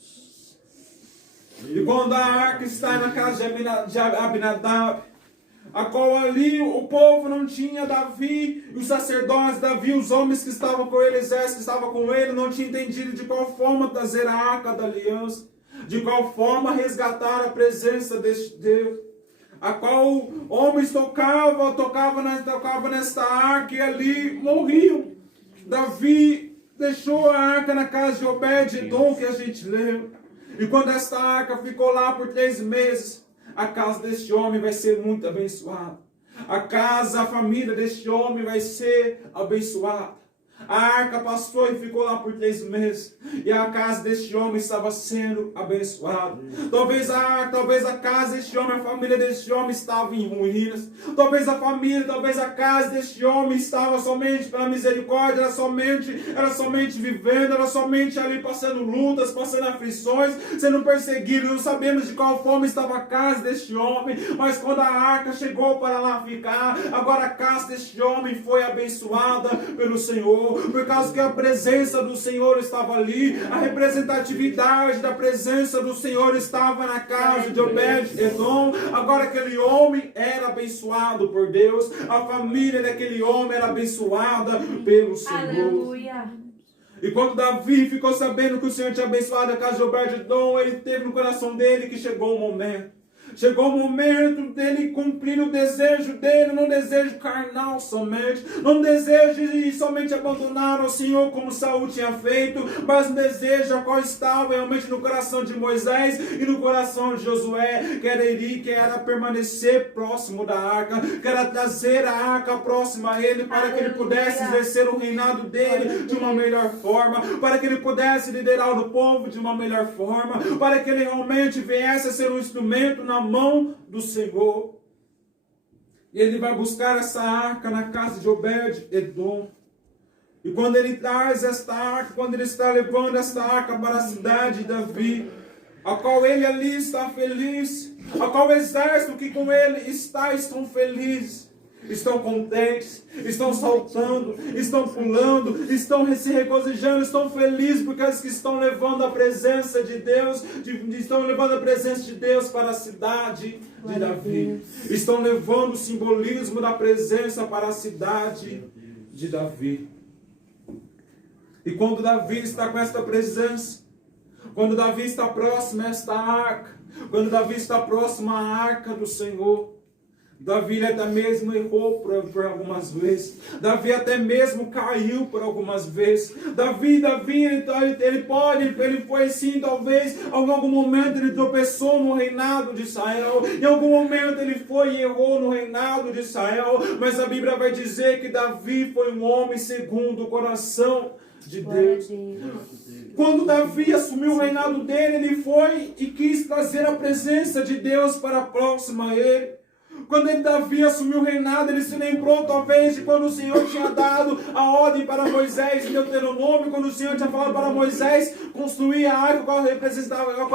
E quando a arca está na casa de Abinadab, a qual ali o povo não tinha Davi, os sacerdotes Davi, os homens que estavam com ele, exército que estavam com ele, não tinham entendido de qual forma trazer a arca da aliança, de qual forma resgatar a presença deste Deus, a qual homens tocavam nesta arca e ali morriam. Davi deixou a arca na casa de Obed-Edom, que a gente leu. E quando esta arca ficou lá por 3 meses, a casa deste homem vai ser muito abençoada. A família deste homem vai ser abençoada. A arca passou e ficou lá por 3 meses. E a casa deste homem estava sendo abençoada. Talvez a casa deste homem, a família deste homem estava em ruínas. Talvez a casa deste homem estava somente pela misericórdia, era somente vivendo, era somente ali passando lutas, passando aflições, sendo perseguido. Não sabemos de qual forma estava a casa deste homem, mas quando a arca chegou para lá ficar, agora a casa deste homem foi abençoada pelo Senhor. Por causa que a presença do Senhor estava ali, a representatividade da presença do Senhor estava na casa de Obed-Edom. Agora aquele homem era abençoado por Deus, a família daquele homem era abençoada pelo Senhor. Aleluia. E quando Davi ficou sabendo que o Senhor tinha abençoado a casa de Obed-Edom, ele teve no coração dele que chegou o momento. Chegou o momento dele cumprir o desejo dele, não desejo carnal somente, não desejo de somente abandonar o Senhor como Saul tinha feito, mas um desejo a qual estava realmente no coração de Moisés e no coração de Josué, que era permanecer próximo da arca, que era trazer a arca próxima a ele, para que ele pudesse exercer o reinado dele de uma melhor forma, para que ele pudesse liderar o povo de uma melhor forma, para que ele realmente viesse a ser um instrumento na mão do Senhor. E ele vai buscar essa arca na casa de Obed-Edom. E quando ele traz esta arca, quando ele está levando esta arca para a cidade de Davi, a qual ele ali está feliz, a qual o exército que com ele estão felizes, estão contentes, estão saltando, estão pulando, estão se regozijando, estão felizes porque eles que estão levando a presença de Deus, estão levando a presença de Deus para a cidade de Davi. Estão levando o simbolismo da presença para a cidade de Davi. E quando Davi está com esta presença, quando Davi está próximo a esta arca, quando Davi está próximo à arca do Senhor, Davi até mesmo errou por algumas vezes. Davi até mesmo caiu por algumas vezes. Davi, ele foi sim, talvez, em algum momento ele tropeçou no reinado de Israel. Em algum momento ele foi e errou no reinado de Israel. Mas a Bíblia vai dizer que Davi foi um homem segundo o coração de Deus. Quando Davi assumiu o reinado dele, ele foi e quis trazer a presença de Deus para próximo a ele. Quando Davi assumiu o reinado, ele se lembrou talvez de quando o Senhor tinha dado a ordem para Moisés em Deuteronômio, quando o Senhor tinha falado para Moisés construir a arca, qual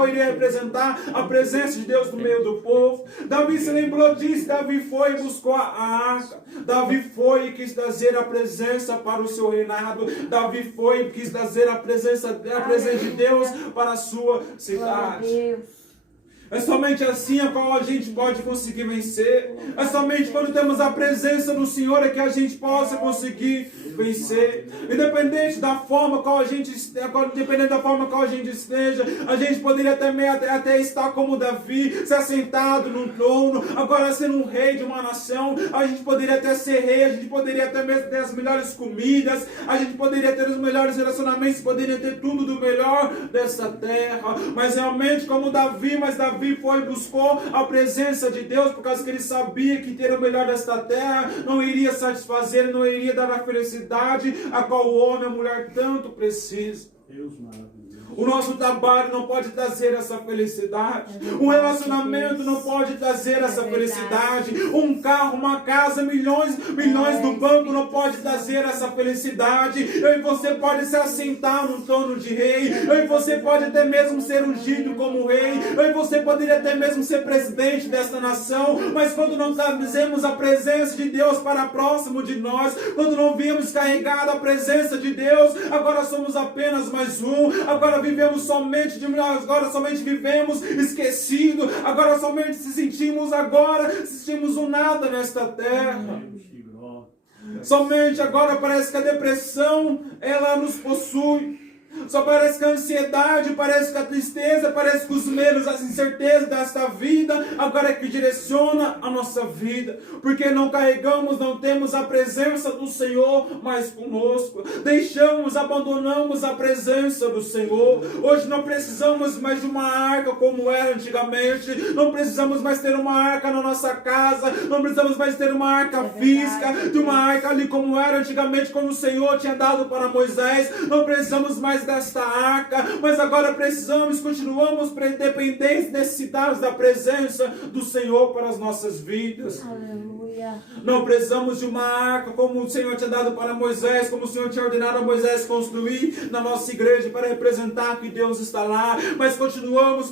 iria representar a presença de Deus no meio do povo. Davi se lembrou disso, Davi foi e buscou a arca. Davi foi e quis trazer a presença para o seu reinado. Davi foi e quis trazer a presença de Deus para a sua cidade. É somente assim a qual a gente pode conseguir vencer. É somente quando temos a presença do Senhor é que a gente possa conseguir vencer. Independente da forma qual a gente esteja, a gente poderia até estar como Davi, ser assentado num trono, agora sendo um rei de uma nação. A gente poderia até ser rei, a gente poderia até mesmo ter as melhores comidas, a gente poderia ter os melhores relacionamentos, poderia ter tudo do melhor dessa terra. Mas realmente como Davi foi e buscou a presença de Deus, por causa que ele sabia que ter o melhor desta terra não iria satisfazer, não iria dar a felicidade a qual o homem e a mulher tanto precisam. Deus maravilhoso. O nosso trabalho não pode trazer essa felicidade. Um relacionamento não pode trazer essa felicidade. Um carro, uma casa, milhões do banco não pode trazer essa felicidade. Eu e você pode se assentar no trono de rei. Eu e você pode até mesmo ser ungido como rei. Eu e você poderia até mesmo ser presidente desta nação. Mas quando não trazemos a presença de Deus para próximo de nós, quando não viemos carregar a presença de Deus, agora somos apenas mais um. Agora somente vivemos esquecido, agora somente sentimos um nada nesta terra. Somente agora parece que a depressão ela nos possui. Só parece que a ansiedade, parece que a tristeza, parece que os medos, as incertezas desta vida, agora é que direciona a nossa vida. Porque não carregamos, não temos a presença do Senhor mais conosco. Abandonamos a presença do Senhor. Hoje não precisamos mais de uma arca como era antigamente. Não precisamos mais ter uma arca na nossa casa. Não precisamos mais ter uma arca física, de uma arca ali como era antigamente, quando o Senhor tinha dado para Moisés. Não precisamos mais desta arca, mas agora continuamos dependentes, necessitados da presença do Senhor para as nossas vidas. Aleluia. Não precisamos de uma arca como o Senhor tinha dado para Moisés, como o Senhor tinha ordenado a Moisés construir na nossa igreja para representar que Deus está lá, mas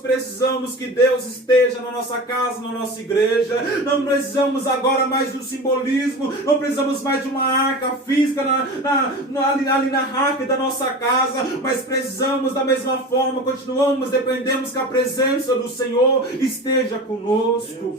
precisamos que Deus esteja na nossa casa, na nossa igreja. Não precisamos agora mais do simbolismo, não precisamos mais de uma arca física ali na arca da nossa casa, mas precisamos da mesma forma, dependemos que a presença do Senhor esteja conosco.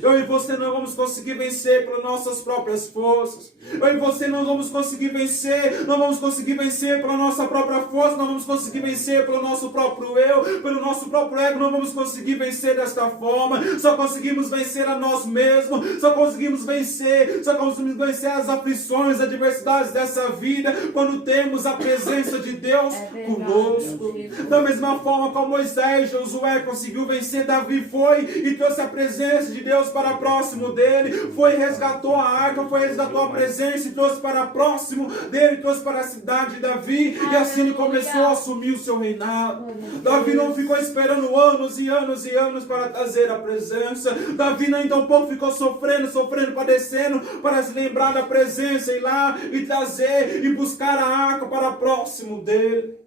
Eu e você não vamos conseguir vencer pelas nossas próprias forças. Eu e você não vamos conseguir vencer pela nossa própria força, não vamos conseguir vencer pelo nosso próprio eu, pelo nosso próprio ego, não vamos conseguir vencer desta forma. Só conseguimos vencer a nós mesmos, só conseguimos vencer as aflições, as adversidades dessa vida, quando temos a presença de Deus conosco. Da mesma forma como Moisés e Josué conseguiu vencer, Davi foi e trouxe a presença de Deus para próximo dele, resgatou a arca, resgatou a presença e trouxe para próximo dele, trouxe para a cidade de Davi, e assim ele começou a assumir o seu reinado. Davi não ficou esperando anos e anos e anos para trazer a presença. Davi nem tampouco ficou sofrendo, padecendo para se lembrar da presença, ir lá e trazer e buscar a arca para próximo dele.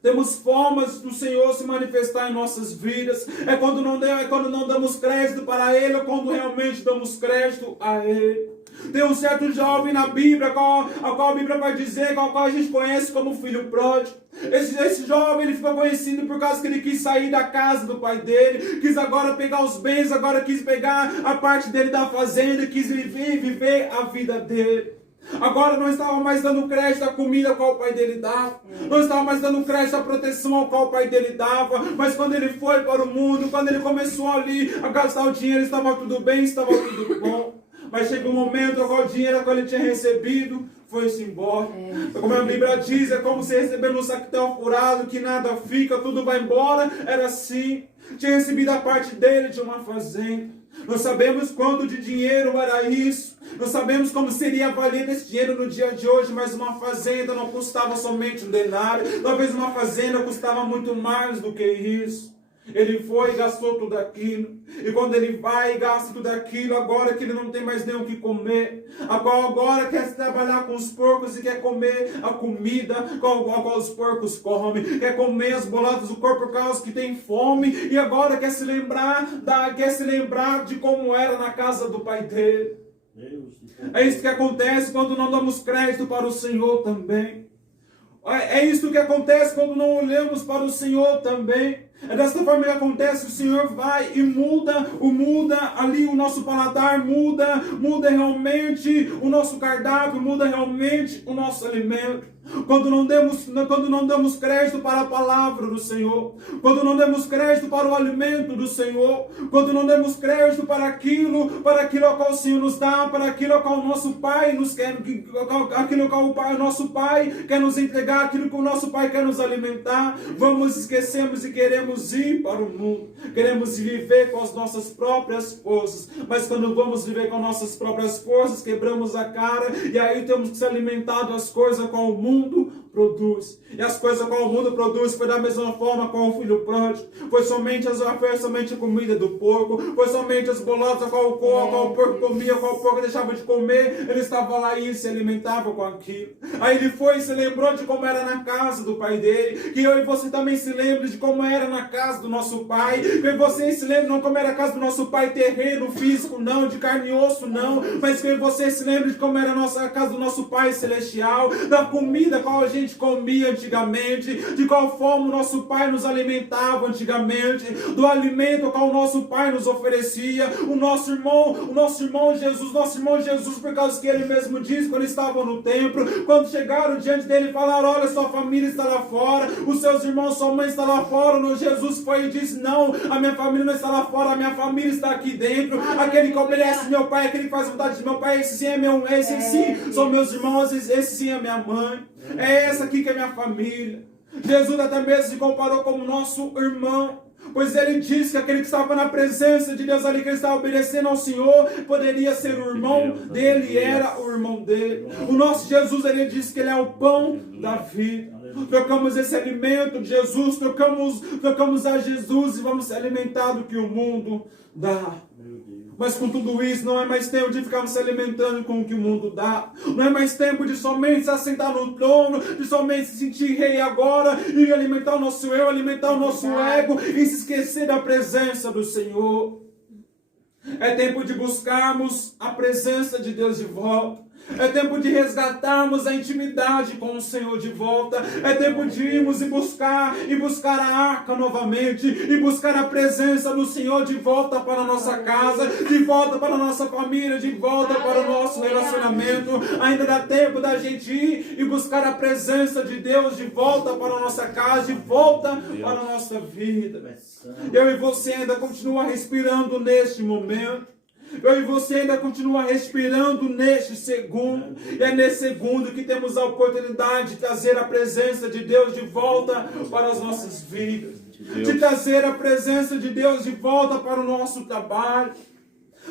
Temos formas do Senhor se manifestar em nossas vidas. É quando não damos crédito para Ele, ou quando realmente damos crédito a Ele. Tem um certo jovem na Bíblia, a qual a Bíblia vai dizer, a qual a gente conhece como filho pródigo. Esse jovem, ele ficou conhecido por causa que ele quis sair da casa do pai dele, quis agora pegar os bens, agora quis pegar a parte dele da fazenda, quis viver a vida dele. Agora não estava mais dando crédito à comida a qual o pai dele dava. Não estava mais dando crédito à proteção ao qual o pai dele dava. Mas quando ele foi para o mundo, quando ele começou ali a gastar o dinheiro, estava tudo bem, estava tudo bom. Mas chega um momento ao qual o dinheiro que ele tinha recebido foi-se embora. Como a Bíblia diz, é como se recebendo um saquetel furado, que nada fica, tudo vai embora. Era assim. Tinha recebido a parte dele de uma fazenda. Não sabemos quanto de dinheiro era isso. Não sabemos como seria valido esse dinheiro no dia de hoje, mas uma fazenda não custava somente um denário. Talvez uma fazenda custava muito mais do que isso. Ele foi e gastou tudo aquilo. E quando ele vai e gasta tudo aquilo, agora que ele não tem mais nem o que comer, agora quer trabalhar com os porcos e quer comer a comida com a qual os porcos comem, quer comer as boladas do corpo por causa que tem fome, e agora quer se lembrar de como era na casa do pai dele. É isso que acontece quando não damos crédito para o Senhor também. É isso que acontece quando não olhamos para o Senhor também. É dessa forma que acontece, o Senhor vai e muda ali o nosso paladar, muda realmente o nosso cardápio, muda realmente o nosso alimento. Quando não damos crédito para a palavra do Senhor, quando não damos crédito para o alimento do Senhor, quando não damos crédito para aquilo ao qual o Senhor nos dá, para aquilo ao qual o nosso Pai nos quer, aquilo ao qual o nosso Pai quer nos entregar, aquilo que o nosso Pai quer nos alimentar, esquecemos e queremos ir para o mundo, queremos viver com as nossas próprias forças, mas quando vamos viver com nossas próprias forças, quebramos a cara, e aí temos que se alimentar das coisas com o mundo produz. E as coisas qual o mundo produz foi da mesma forma com o filho pródigo. Foi somente a comida do porco, foi somente as boladas qual o porco comia, qual o porco deixava de comer, ele estava lá e se alimentava com aquilo. Aí ele foi e se lembrou de como era na casa do pai dele, que eu e você também se lembre de como era na casa do nosso pai, que eu e você se lembre não como era a casa do nosso pai terreno, físico, não, de carne e osso, não, mas que eu e você se lembre de como era a casa do nosso pai celestial, da comida qual a gente comia antigamente, de qual forma o nosso pai nos alimentava antigamente, do alimento qual o nosso pai nos oferecia, o nosso irmão Jesus, por causa que ele mesmo disse quando estavam no templo, quando chegaram diante dele e falaram, olha, sua família está lá fora, os seus irmãos, sua mãe está lá fora, Jesus foi e disse, não, a minha família não está lá fora, a minha família está aqui dentro, aquele que obedece meu pai, aquele que faz a vontade de meu pai, esse sim são meus irmãos, esse sim é minha mãe. É essa aqui que é minha família. Jesus até mesmo se comparou como nosso irmão, pois ele disse que aquele que estava na presença de Deus ali, que ele estava obedecendo ao Senhor, poderia ser o irmão dele, era o irmão dele. O nosso Jesus, ele disse que ele é o pão da vida. Trocamos esse alimento de Jesus, trocamos a Jesus e vamos se alimentar do que o mundo dá. Mas com tudo isso, não é mais tempo de ficarmos se alimentando com o que o mundo dá. Não é mais tempo de somente se assentar no trono, de somente se sentir rei agora e alimentar o nosso eu, alimentar o nosso ego e se esquecer da presença do Senhor. É tempo de buscarmos a presença de Deus de volta. É tempo de resgatarmos a intimidade com o Senhor de volta. É tempo de irmos e buscar a arca novamente, e buscar a presença do Senhor de volta para a nossa casa, de volta para a nossa família, de volta para o nosso relacionamento. Ainda dá tempo da gente ir e buscar a presença de Deus de volta para a nossa casa, de volta para a nossa vida. Eu e você ainda continua respirando neste momento. Eu e você ainda continua respirando neste segundo. E é nesse segundo que temos a oportunidade de trazer a presença de Deus de volta para as nossas vidas. De trazer a presença de Deus de volta para o nosso trabalho.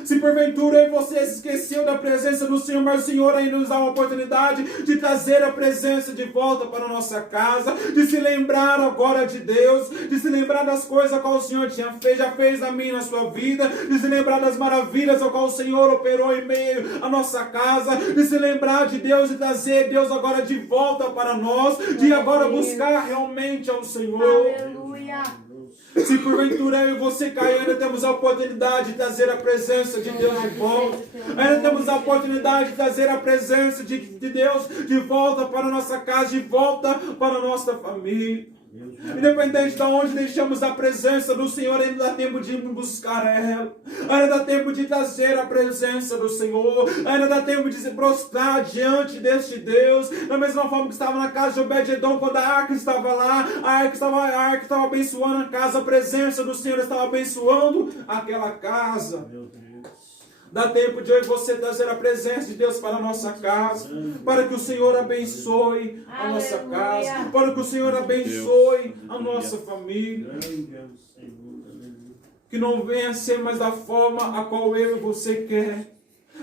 Se porventura você se esqueceu da presença do Senhor, mas o Senhor ainda nos dá a oportunidade de trazer a presença de volta para a nossa casa, de se lembrar agora de Deus, de se lembrar das coisas que o Senhor já fez na minha e na sua vida, de se lembrar das maravilhas ao qual o Senhor operou em meio à nossa casa, de se lembrar de Deus e trazer Deus agora de volta para nós, de agora buscar realmente ao Senhor. Aleluia. Se porventura eu e você cair, ainda temos a oportunidade de trazer a presença de Deus de volta. Ainda temos a oportunidade de trazer a presença de Deus de volta para a nossa casa, de volta para a nossa família. Independente de onde deixamos a presença do Senhor, ainda dá tempo de buscar ela. Ainda dá tempo de trazer a presença do Senhor. Ainda dá tempo de se prostrar diante deste Deus. Da mesma forma que estava na casa de Obed-edom, quando a arca estava lá, a arca estava abençoando a casa, a presença do Senhor estava abençoando aquela casa. Dá tempo de eu e você trazer a presença de Deus para a nossa casa, para que o Senhor abençoe a nossa casa, para que o Senhor abençoe a nossa família. Que não venha a ser mais da forma a qual eu e você quer.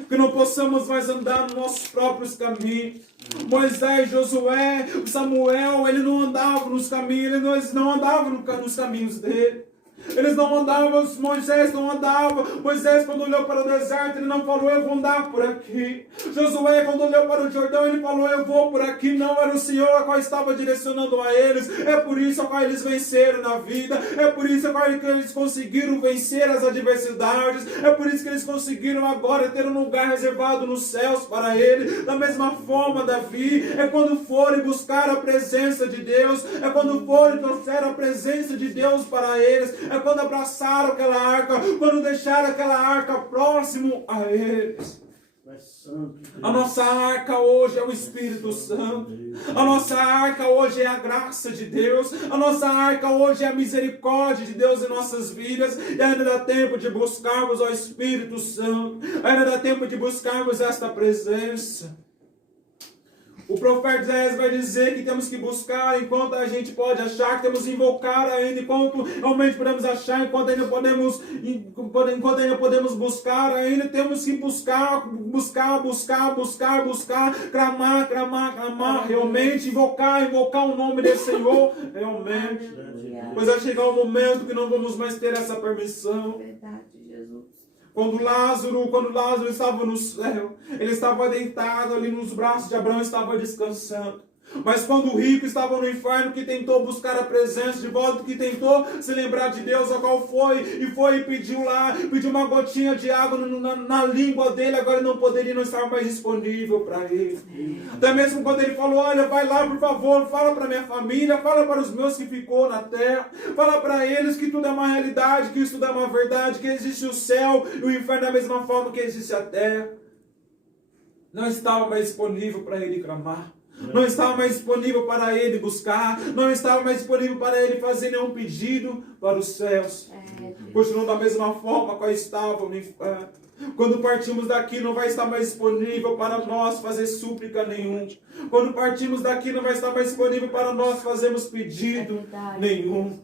Que não possamos mais andar nos nossos próprios caminhos. Moisés, Josué, Samuel, ele não andava nos caminhos, eles não andavam nos caminhos dele. Eles não andavam, Moisés não andava. Moisés, quando olhou para o deserto, ele não falou, eu vou andar por aqui. Josué, quando olhou para o Jordão, ele falou, eu vou por aqui. Não era o Senhor a qual estava direcionando a eles. É por isso a qual eles venceram na vida. É por isso a qual eles conseguiram vencer as adversidades. É por isso que eles conseguiram agora ter um lugar reservado nos céus para ele. Da mesma forma, Davi, é quando forem buscar a presença de Deus. É quando forem trouxer a presença de Deus para eles. É quando abraçaram aquela arca, quando deixaram aquela arca próximo a eles. A nossa arca hoje é o Espírito Santo. A nossa arca hoje é a graça de Deus. A nossa arca hoje é a misericórdia de Deus em nossas vidas. E ainda dá tempo de buscarmos ao Espírito Santo. Ainda dá tempo de buscarmos esta presença. O profeta Isaías vai dizer que temos que buscar enquanto a gente pode achar, que temos que invocar ainda enquanto realmente podemos achar, enquanto ainda podemos buscar, ainda temos que buscar, clamar, realmente invocar o nome do Senhor, realmente. Pois vai chegar um momento que não vamos mais ter essa permissão. Verdade, Jesus. Quando Lázaro estava no céu, ele estava deitado ali nos braços de Abraão, estava descansando. Mas quando o rico estava no inferno, que tentou buscar a presença de volta, que tentou se lembrar de Deus, a qual foi e pediu uma gotinha de água na língua dele, agora não estar mais disponível para ele. Até mesmo quando ele falou, olha, vai lá por favor, fala para minha família, fala para os meus que ficou na terra, fala para eles que tudo é uma realidade, que isso tudo é uma verdade, que existe o céu e o inferno da mesma forma que existe a terra. Não estava mais disponível para ele clamar. Não estava mais disponível para ele buscar. Não estava mais disponível para ele fazer nenhum pedido para os céus. Continuam da mesma forma qual estava no inferno. Quando partimos daqui não vai estar mais disponível para nós fazer súplica nenhum. Quando partimos daqui não vai estar mais disponível para nós fazermos pedido nenhum.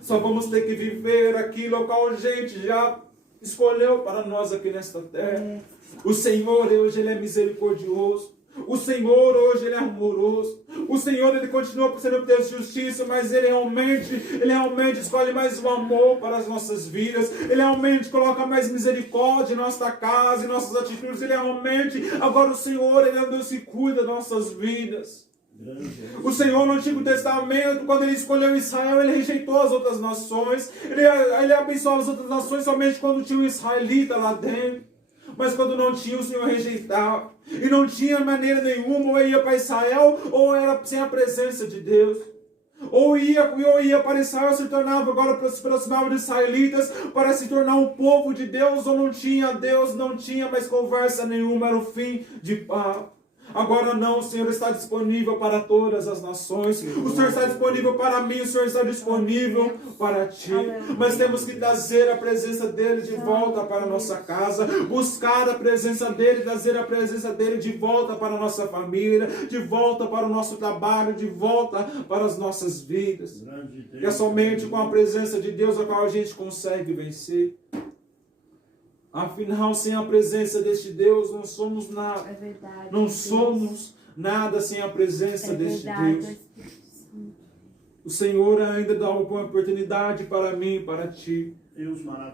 Só vamos ter que viver aquilo ao qual a gente já escolheu para nós aqui nesta terra. O Senhor hoje ele é misericordioso. O Senhor hoje ele é amoroso. O Senhor ele continua por ser um Deus de justiça, mas ele realmente escolhe mais o amor para as nossas vidas. Ele realmente coloca mais misericórdia em nossa casa, em nossas atitudes. Ele realmente, agora o Senhor ele é um Deus que cuida das nossas vidas. O Senhor no Antigo Testamento, quando ele escolheu Israel, ele rejeitou as outras nações. Ele abençoou as outras nações somente quando tinha um israelita lá dentro. Mas quando não tinha, o Senhor rejeitava. E não tinha maneira nenhuma, ou ia para Israel, ou era sem a presença de Deus. Ou ia para Israel, se tornava agora, se aproximava de israelitas, para se tornar um povo de Deus, ou não tinha Deus, não tinha mais conversa nenhuma, era o fim de papo. Agora não, o Senhor está disponível para todas as nações. O Senhor está disponível para mim, o Senhor está disponível para ti. Mas temos que trazer a presença dEle de volta para a nossa casa. Buscar a presença dEle, trazer a presença dEle de volta para a nossa família, de volta para o nosso trabalho, de volta para as nossas vidas. E é somente com a presença de Deus a qual a gente consegue vencer. Afinal, sem a presença deste Deus, não somos nada. Não somos nada sem a presença deste Deus. O Senhor ainda dá uma oportunidade para mim e para ti.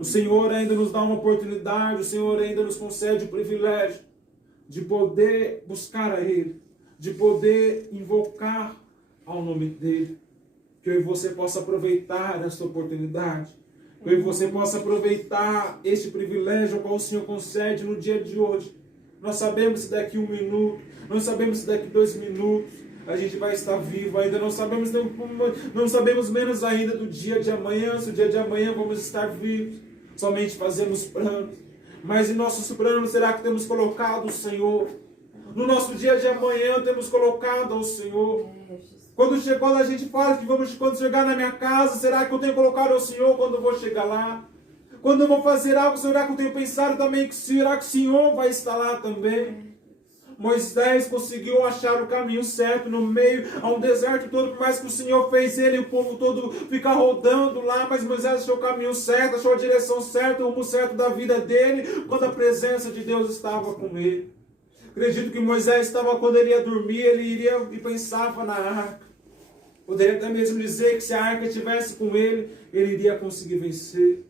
O Senhor ainda nos dá uma oportunidade, o Senhor ainda nos concede o privilégio de poder buscar a Ele, de poder invocar ao nome dEle. Que eu e você possa aproveitar esta oportunidade. Que você possa aproveitar este privilégio ao qual o Senhor concede no dia de hoje. Nós sabemos se daqui 1 minuto, não sabemos se daqui 2 minutos, a gente vai estar vivo. Ainda não sabemos menos ainda do dia de amanhã, se o dia de amanhã vamos estar vivos. Somente fazemos planos. Mas em nossos planos, será que temos colocado o Senhor? No nosso dia de amanhã, temos colocado ao Senhor? Quando a gente fala que quando chegar na minha casa, será que eu tenho colocado ao Senhor quando eu vou chegar lá? Quando eu vou fazer algo, será que eu tenho pensado também que será que o Senhor vai estar lá também? Moisés conseguiu achar o caminho certo no meio a um deserto todo, por mais que o Senhor fez ele e o povo todo ficar rodando lá, mas Moisés achou o caminho certo, achou a direção certa, o rumo certo da vida dele, quando a presença de Deus estava com ele. Acredito que Moisés estava, quando ele ia dormir, ele iria e pensava na arca. Poderia até mesmo dizer que se a arca estivesse com ele, ele iria conseguir vencer.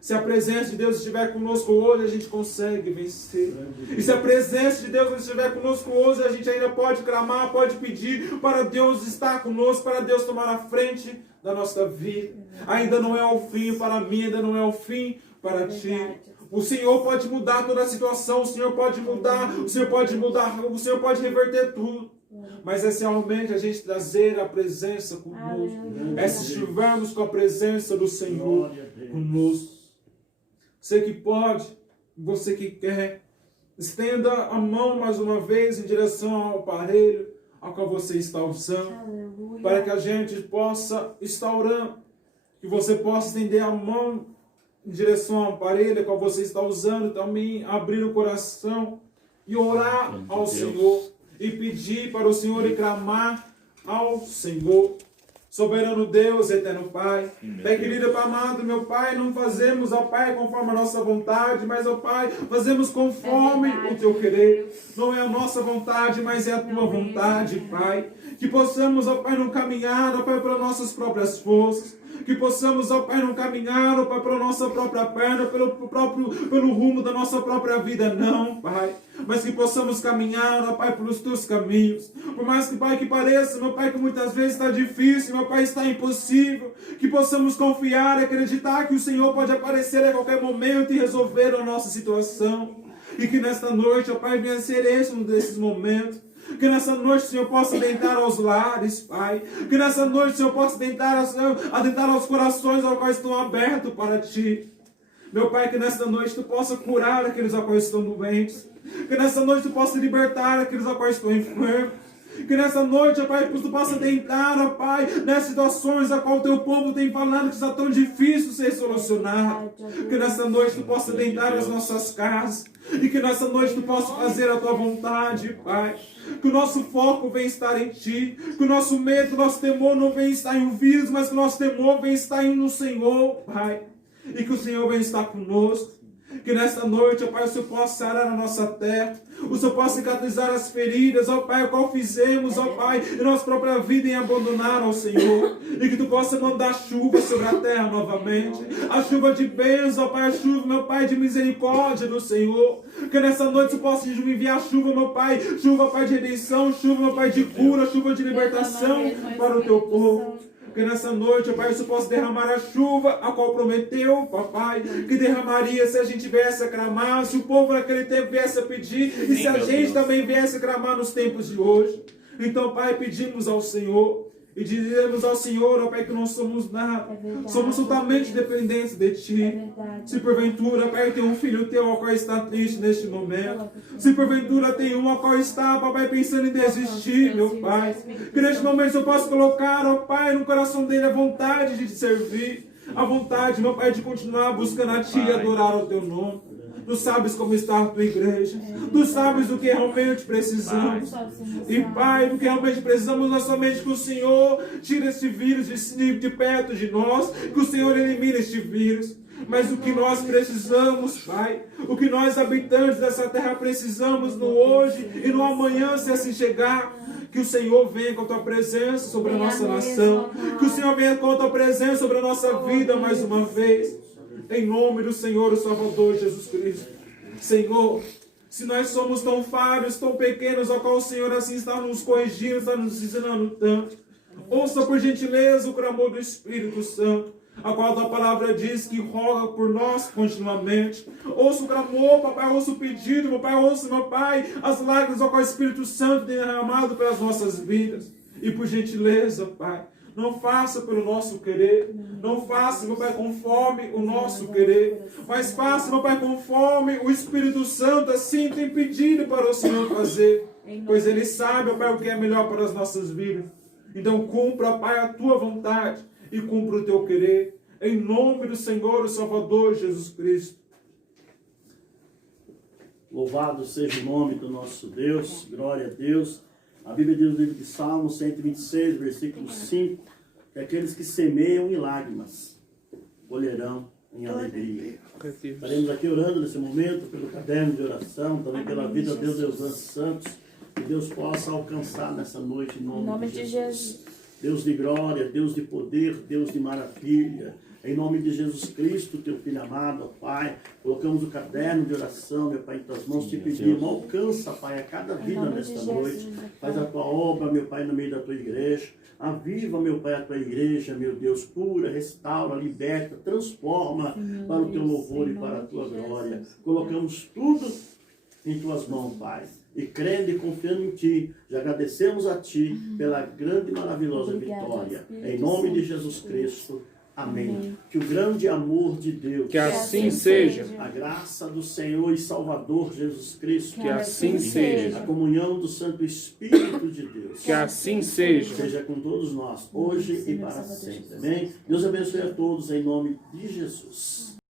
Se a presença de Deus estiver conosco hoje, a gente consegue vencer. E se a presença de Deus não estiver conosco hoje, a gente ainda pode clamar, pode pedir para Deus estar conosco, para Deus tomar a frente da nossa vida. Ainda não é o fim para mim, ainda não é o fim para ti. O Senhor pode mudar toda a situação, o Senhor pode mudar, o Senhor pode reverter tudo. Mas é realmente a gente trazer a presença conosco. É se estivermos com a presença do Senhor conosco. Você que pode, você que quer, estenda a mão mais uma vez em direção ao aparelho ao qual você está usando. Aleluia. Para que a gente possa estar orando. Que você possa estender a mão em direção ao aparelho ao qual você está usando, também abrir o coração e orar ao Senhor. E pedir para o Senhor e clamar ao Senhor. Soberano Deus, eterno Pai, Pai querido, Pai amado, meu Pai, não fazemos, ó Pai, conforme a nossa vontade, mas, ó Pai, fazemos conforme o Teu querer. Não é a nossa vontade, mas é a Tua vontade, Pai. Que possamos, ó Pai, não caminhar, ó Pai, para nossas próprias forças. Que possamos, ó Pai, não caminhar, ó Pai, para a nossa própria perna, pelo rumo da nossa própria vida, não, Pai. Mas que possamos caminhar, ó Pai, pelos Teus caminhos. Por mais que, Pai, que pareça, meu Pai, que muitas vezes está difícil, meu Pai, está impossível. Que possamos confiar e acreditar que o Senhor pode aparecer a qualquer momento e resolver a nossa situação. E que nesta noite, ó Pai, venha ser esse um desses momentos. Que nessa noite o Senhor possa adentrar aos lares, Pai. Que nessa noite o Senhor possa adentrar aos corações aos quais estão abertos para Ti. Meu Pai, que nessa noite Tu possa curar aqueles a quais estão doentes. Que nessa noite Tu possa libertar aqueles a quais estão enfermos. Que nessa noite, ó Pai, Tu possa adentrar, ó Pai, nas situações a qual o Teu povo tem falado que está tão difícil ser solucionado. Que nessa noite Tu possa adentrar nas nossas casas. E que nessa noite Tu possa fazer a Tua vontade, Pai. Que o nosso foco venha estar em Ti. Que o nosso medo, o nosso temor não venha estar em um vírus, mas que o nosso temor venha estar no Senhor, Pai. E que o Senhor venha estar conosco. Que nesta noite, ó Pai, o Senhor possa sarar a nossa terra. O Senhor possa cicatrizar as feridas, ó Pai, o qual fizemos, ó Pai, em nossa própria vida em abandonar ao Senhor. E que Tu possa mandar chuva sobre a terra novamente. A chuva de bênção, ó Pai, a chuva, meu Pai, de misericórdia do Senhor. Que nessa noite Tu possa enviar chuva, meu Pai, chuva, Pai, de redenção, chuva, meu Pai, de cura, chuva de libertação para o Teu povo. Que nessa noite, ó Pai, o Senhor possa derramar a chuva, a qual prometeu, papai, que derramaria se a gente viesse a clamar, se o povo naquele tempo viesse a pedir, e se a gente também viesse a clamar nos tempos de hoje. Então, Pai, pedimos ao Senhor, e dizemos ao Senhor, ó Pai, que não somos nada, somos totalmente dependentes de Ti. Se porventura, Pai, tem um filho Teu ao qual está triste neste momento, se porventura tem um ao qual está, papai, pensando em desistir, meu Pai, que neste momento eu posso colocar, ó Pai, no coração dele a vontade de Te servir, a vontade, meu Pai, de continuar buscando a Ti e adorar o Teu nome. Tu sabes como está a Tua igreja. Tu sabes do que realmente precisamos. E Pai, do que realmente precisamos, nós somente que o Senhor tire este vírus de perto de nós, que o Senhor elimine este vírus. Mas o que nós precisamos, Pai, o que nós habitantes dessa terra precisamos no hoje e no amanhã, se assim chegar, que o Senhor venha com a Tua presença sobre a nossa nação, que o Senhor venha com a Tua presença sobre a nossa vida mais uma vez. Em nome do Senhor, o Salvador Jesus Cristo. Senhor, se nós somos tão falhos, tão pequenos, ao qual o Senhor assim está nos corrigindo, está nos ensinando tanto, ouça por gentileza o clamor do Espírito Santo. a qual a tua palavra diz que roga por nós continuamente. Ouça o clamor, papai, ouça o pedido, meu pai, ouça, meu pai, as lágrimas ao qual o Espírito Santo tem derramado pelas nossas vidas. E por gentileza, Pai, não faça pelo nosso querer, não faça, meu Pai, conforme o nosso querer, mas faça, meu Pai, conforme o Espírito Santo assim tem pedido para o Senhor fazer, pois Ele sabe, meu Pai, o que é melhor para as nossas vidas. Então cumpra, Pai, a tua vontade e cumpra o teu querer, em nome do Senhor e Salvador Jesus Cristo. Louvado seja o nome do nosso Deus, glória a Deus. A Bíblia diz no livro de Salmos 126, versículo 5, que aqueles que semeiam em lágrimas colherão em alegria. Estaremos aqui orando nesse momento pelo caderno de oração, também pela vida de Deus dos santos, que Deus possa alcançar nessa noite em nome de Jesus. Deus de glória, Deus de poder, Deus de maravilha. Em nome de Jesus Cristo, teu Filho amado, ó Pai, colocamos o caderno de oração, meu Pai, em tuas mãos, te pedimos, alcança, Pai, a cada vida nesta noite. Faz a tua obra, meu Pai, no meio da tua igreja. Aviva, meu Pai, a tua igreja, meu Deus, cura, restaura, liberta, transforma para o teu louvor e para a tua glória. Colocamos tudo em tuas mãos, Pai. E crendo e confiando em Ti, já agradecemos a Ti pela grande e maravilhosa vitória. Em nome de Jesus Cristo. Amém. Que o grande amor de Deus, que assim seja, a graça do Senhor e Salvador Jesus Cristo, que assim seja, a comunhão do Santo Espírito de Deus, que assim seja com todos nós, hoje e para sempre. Amém. Deus abençoe a todos em nome de Jesus.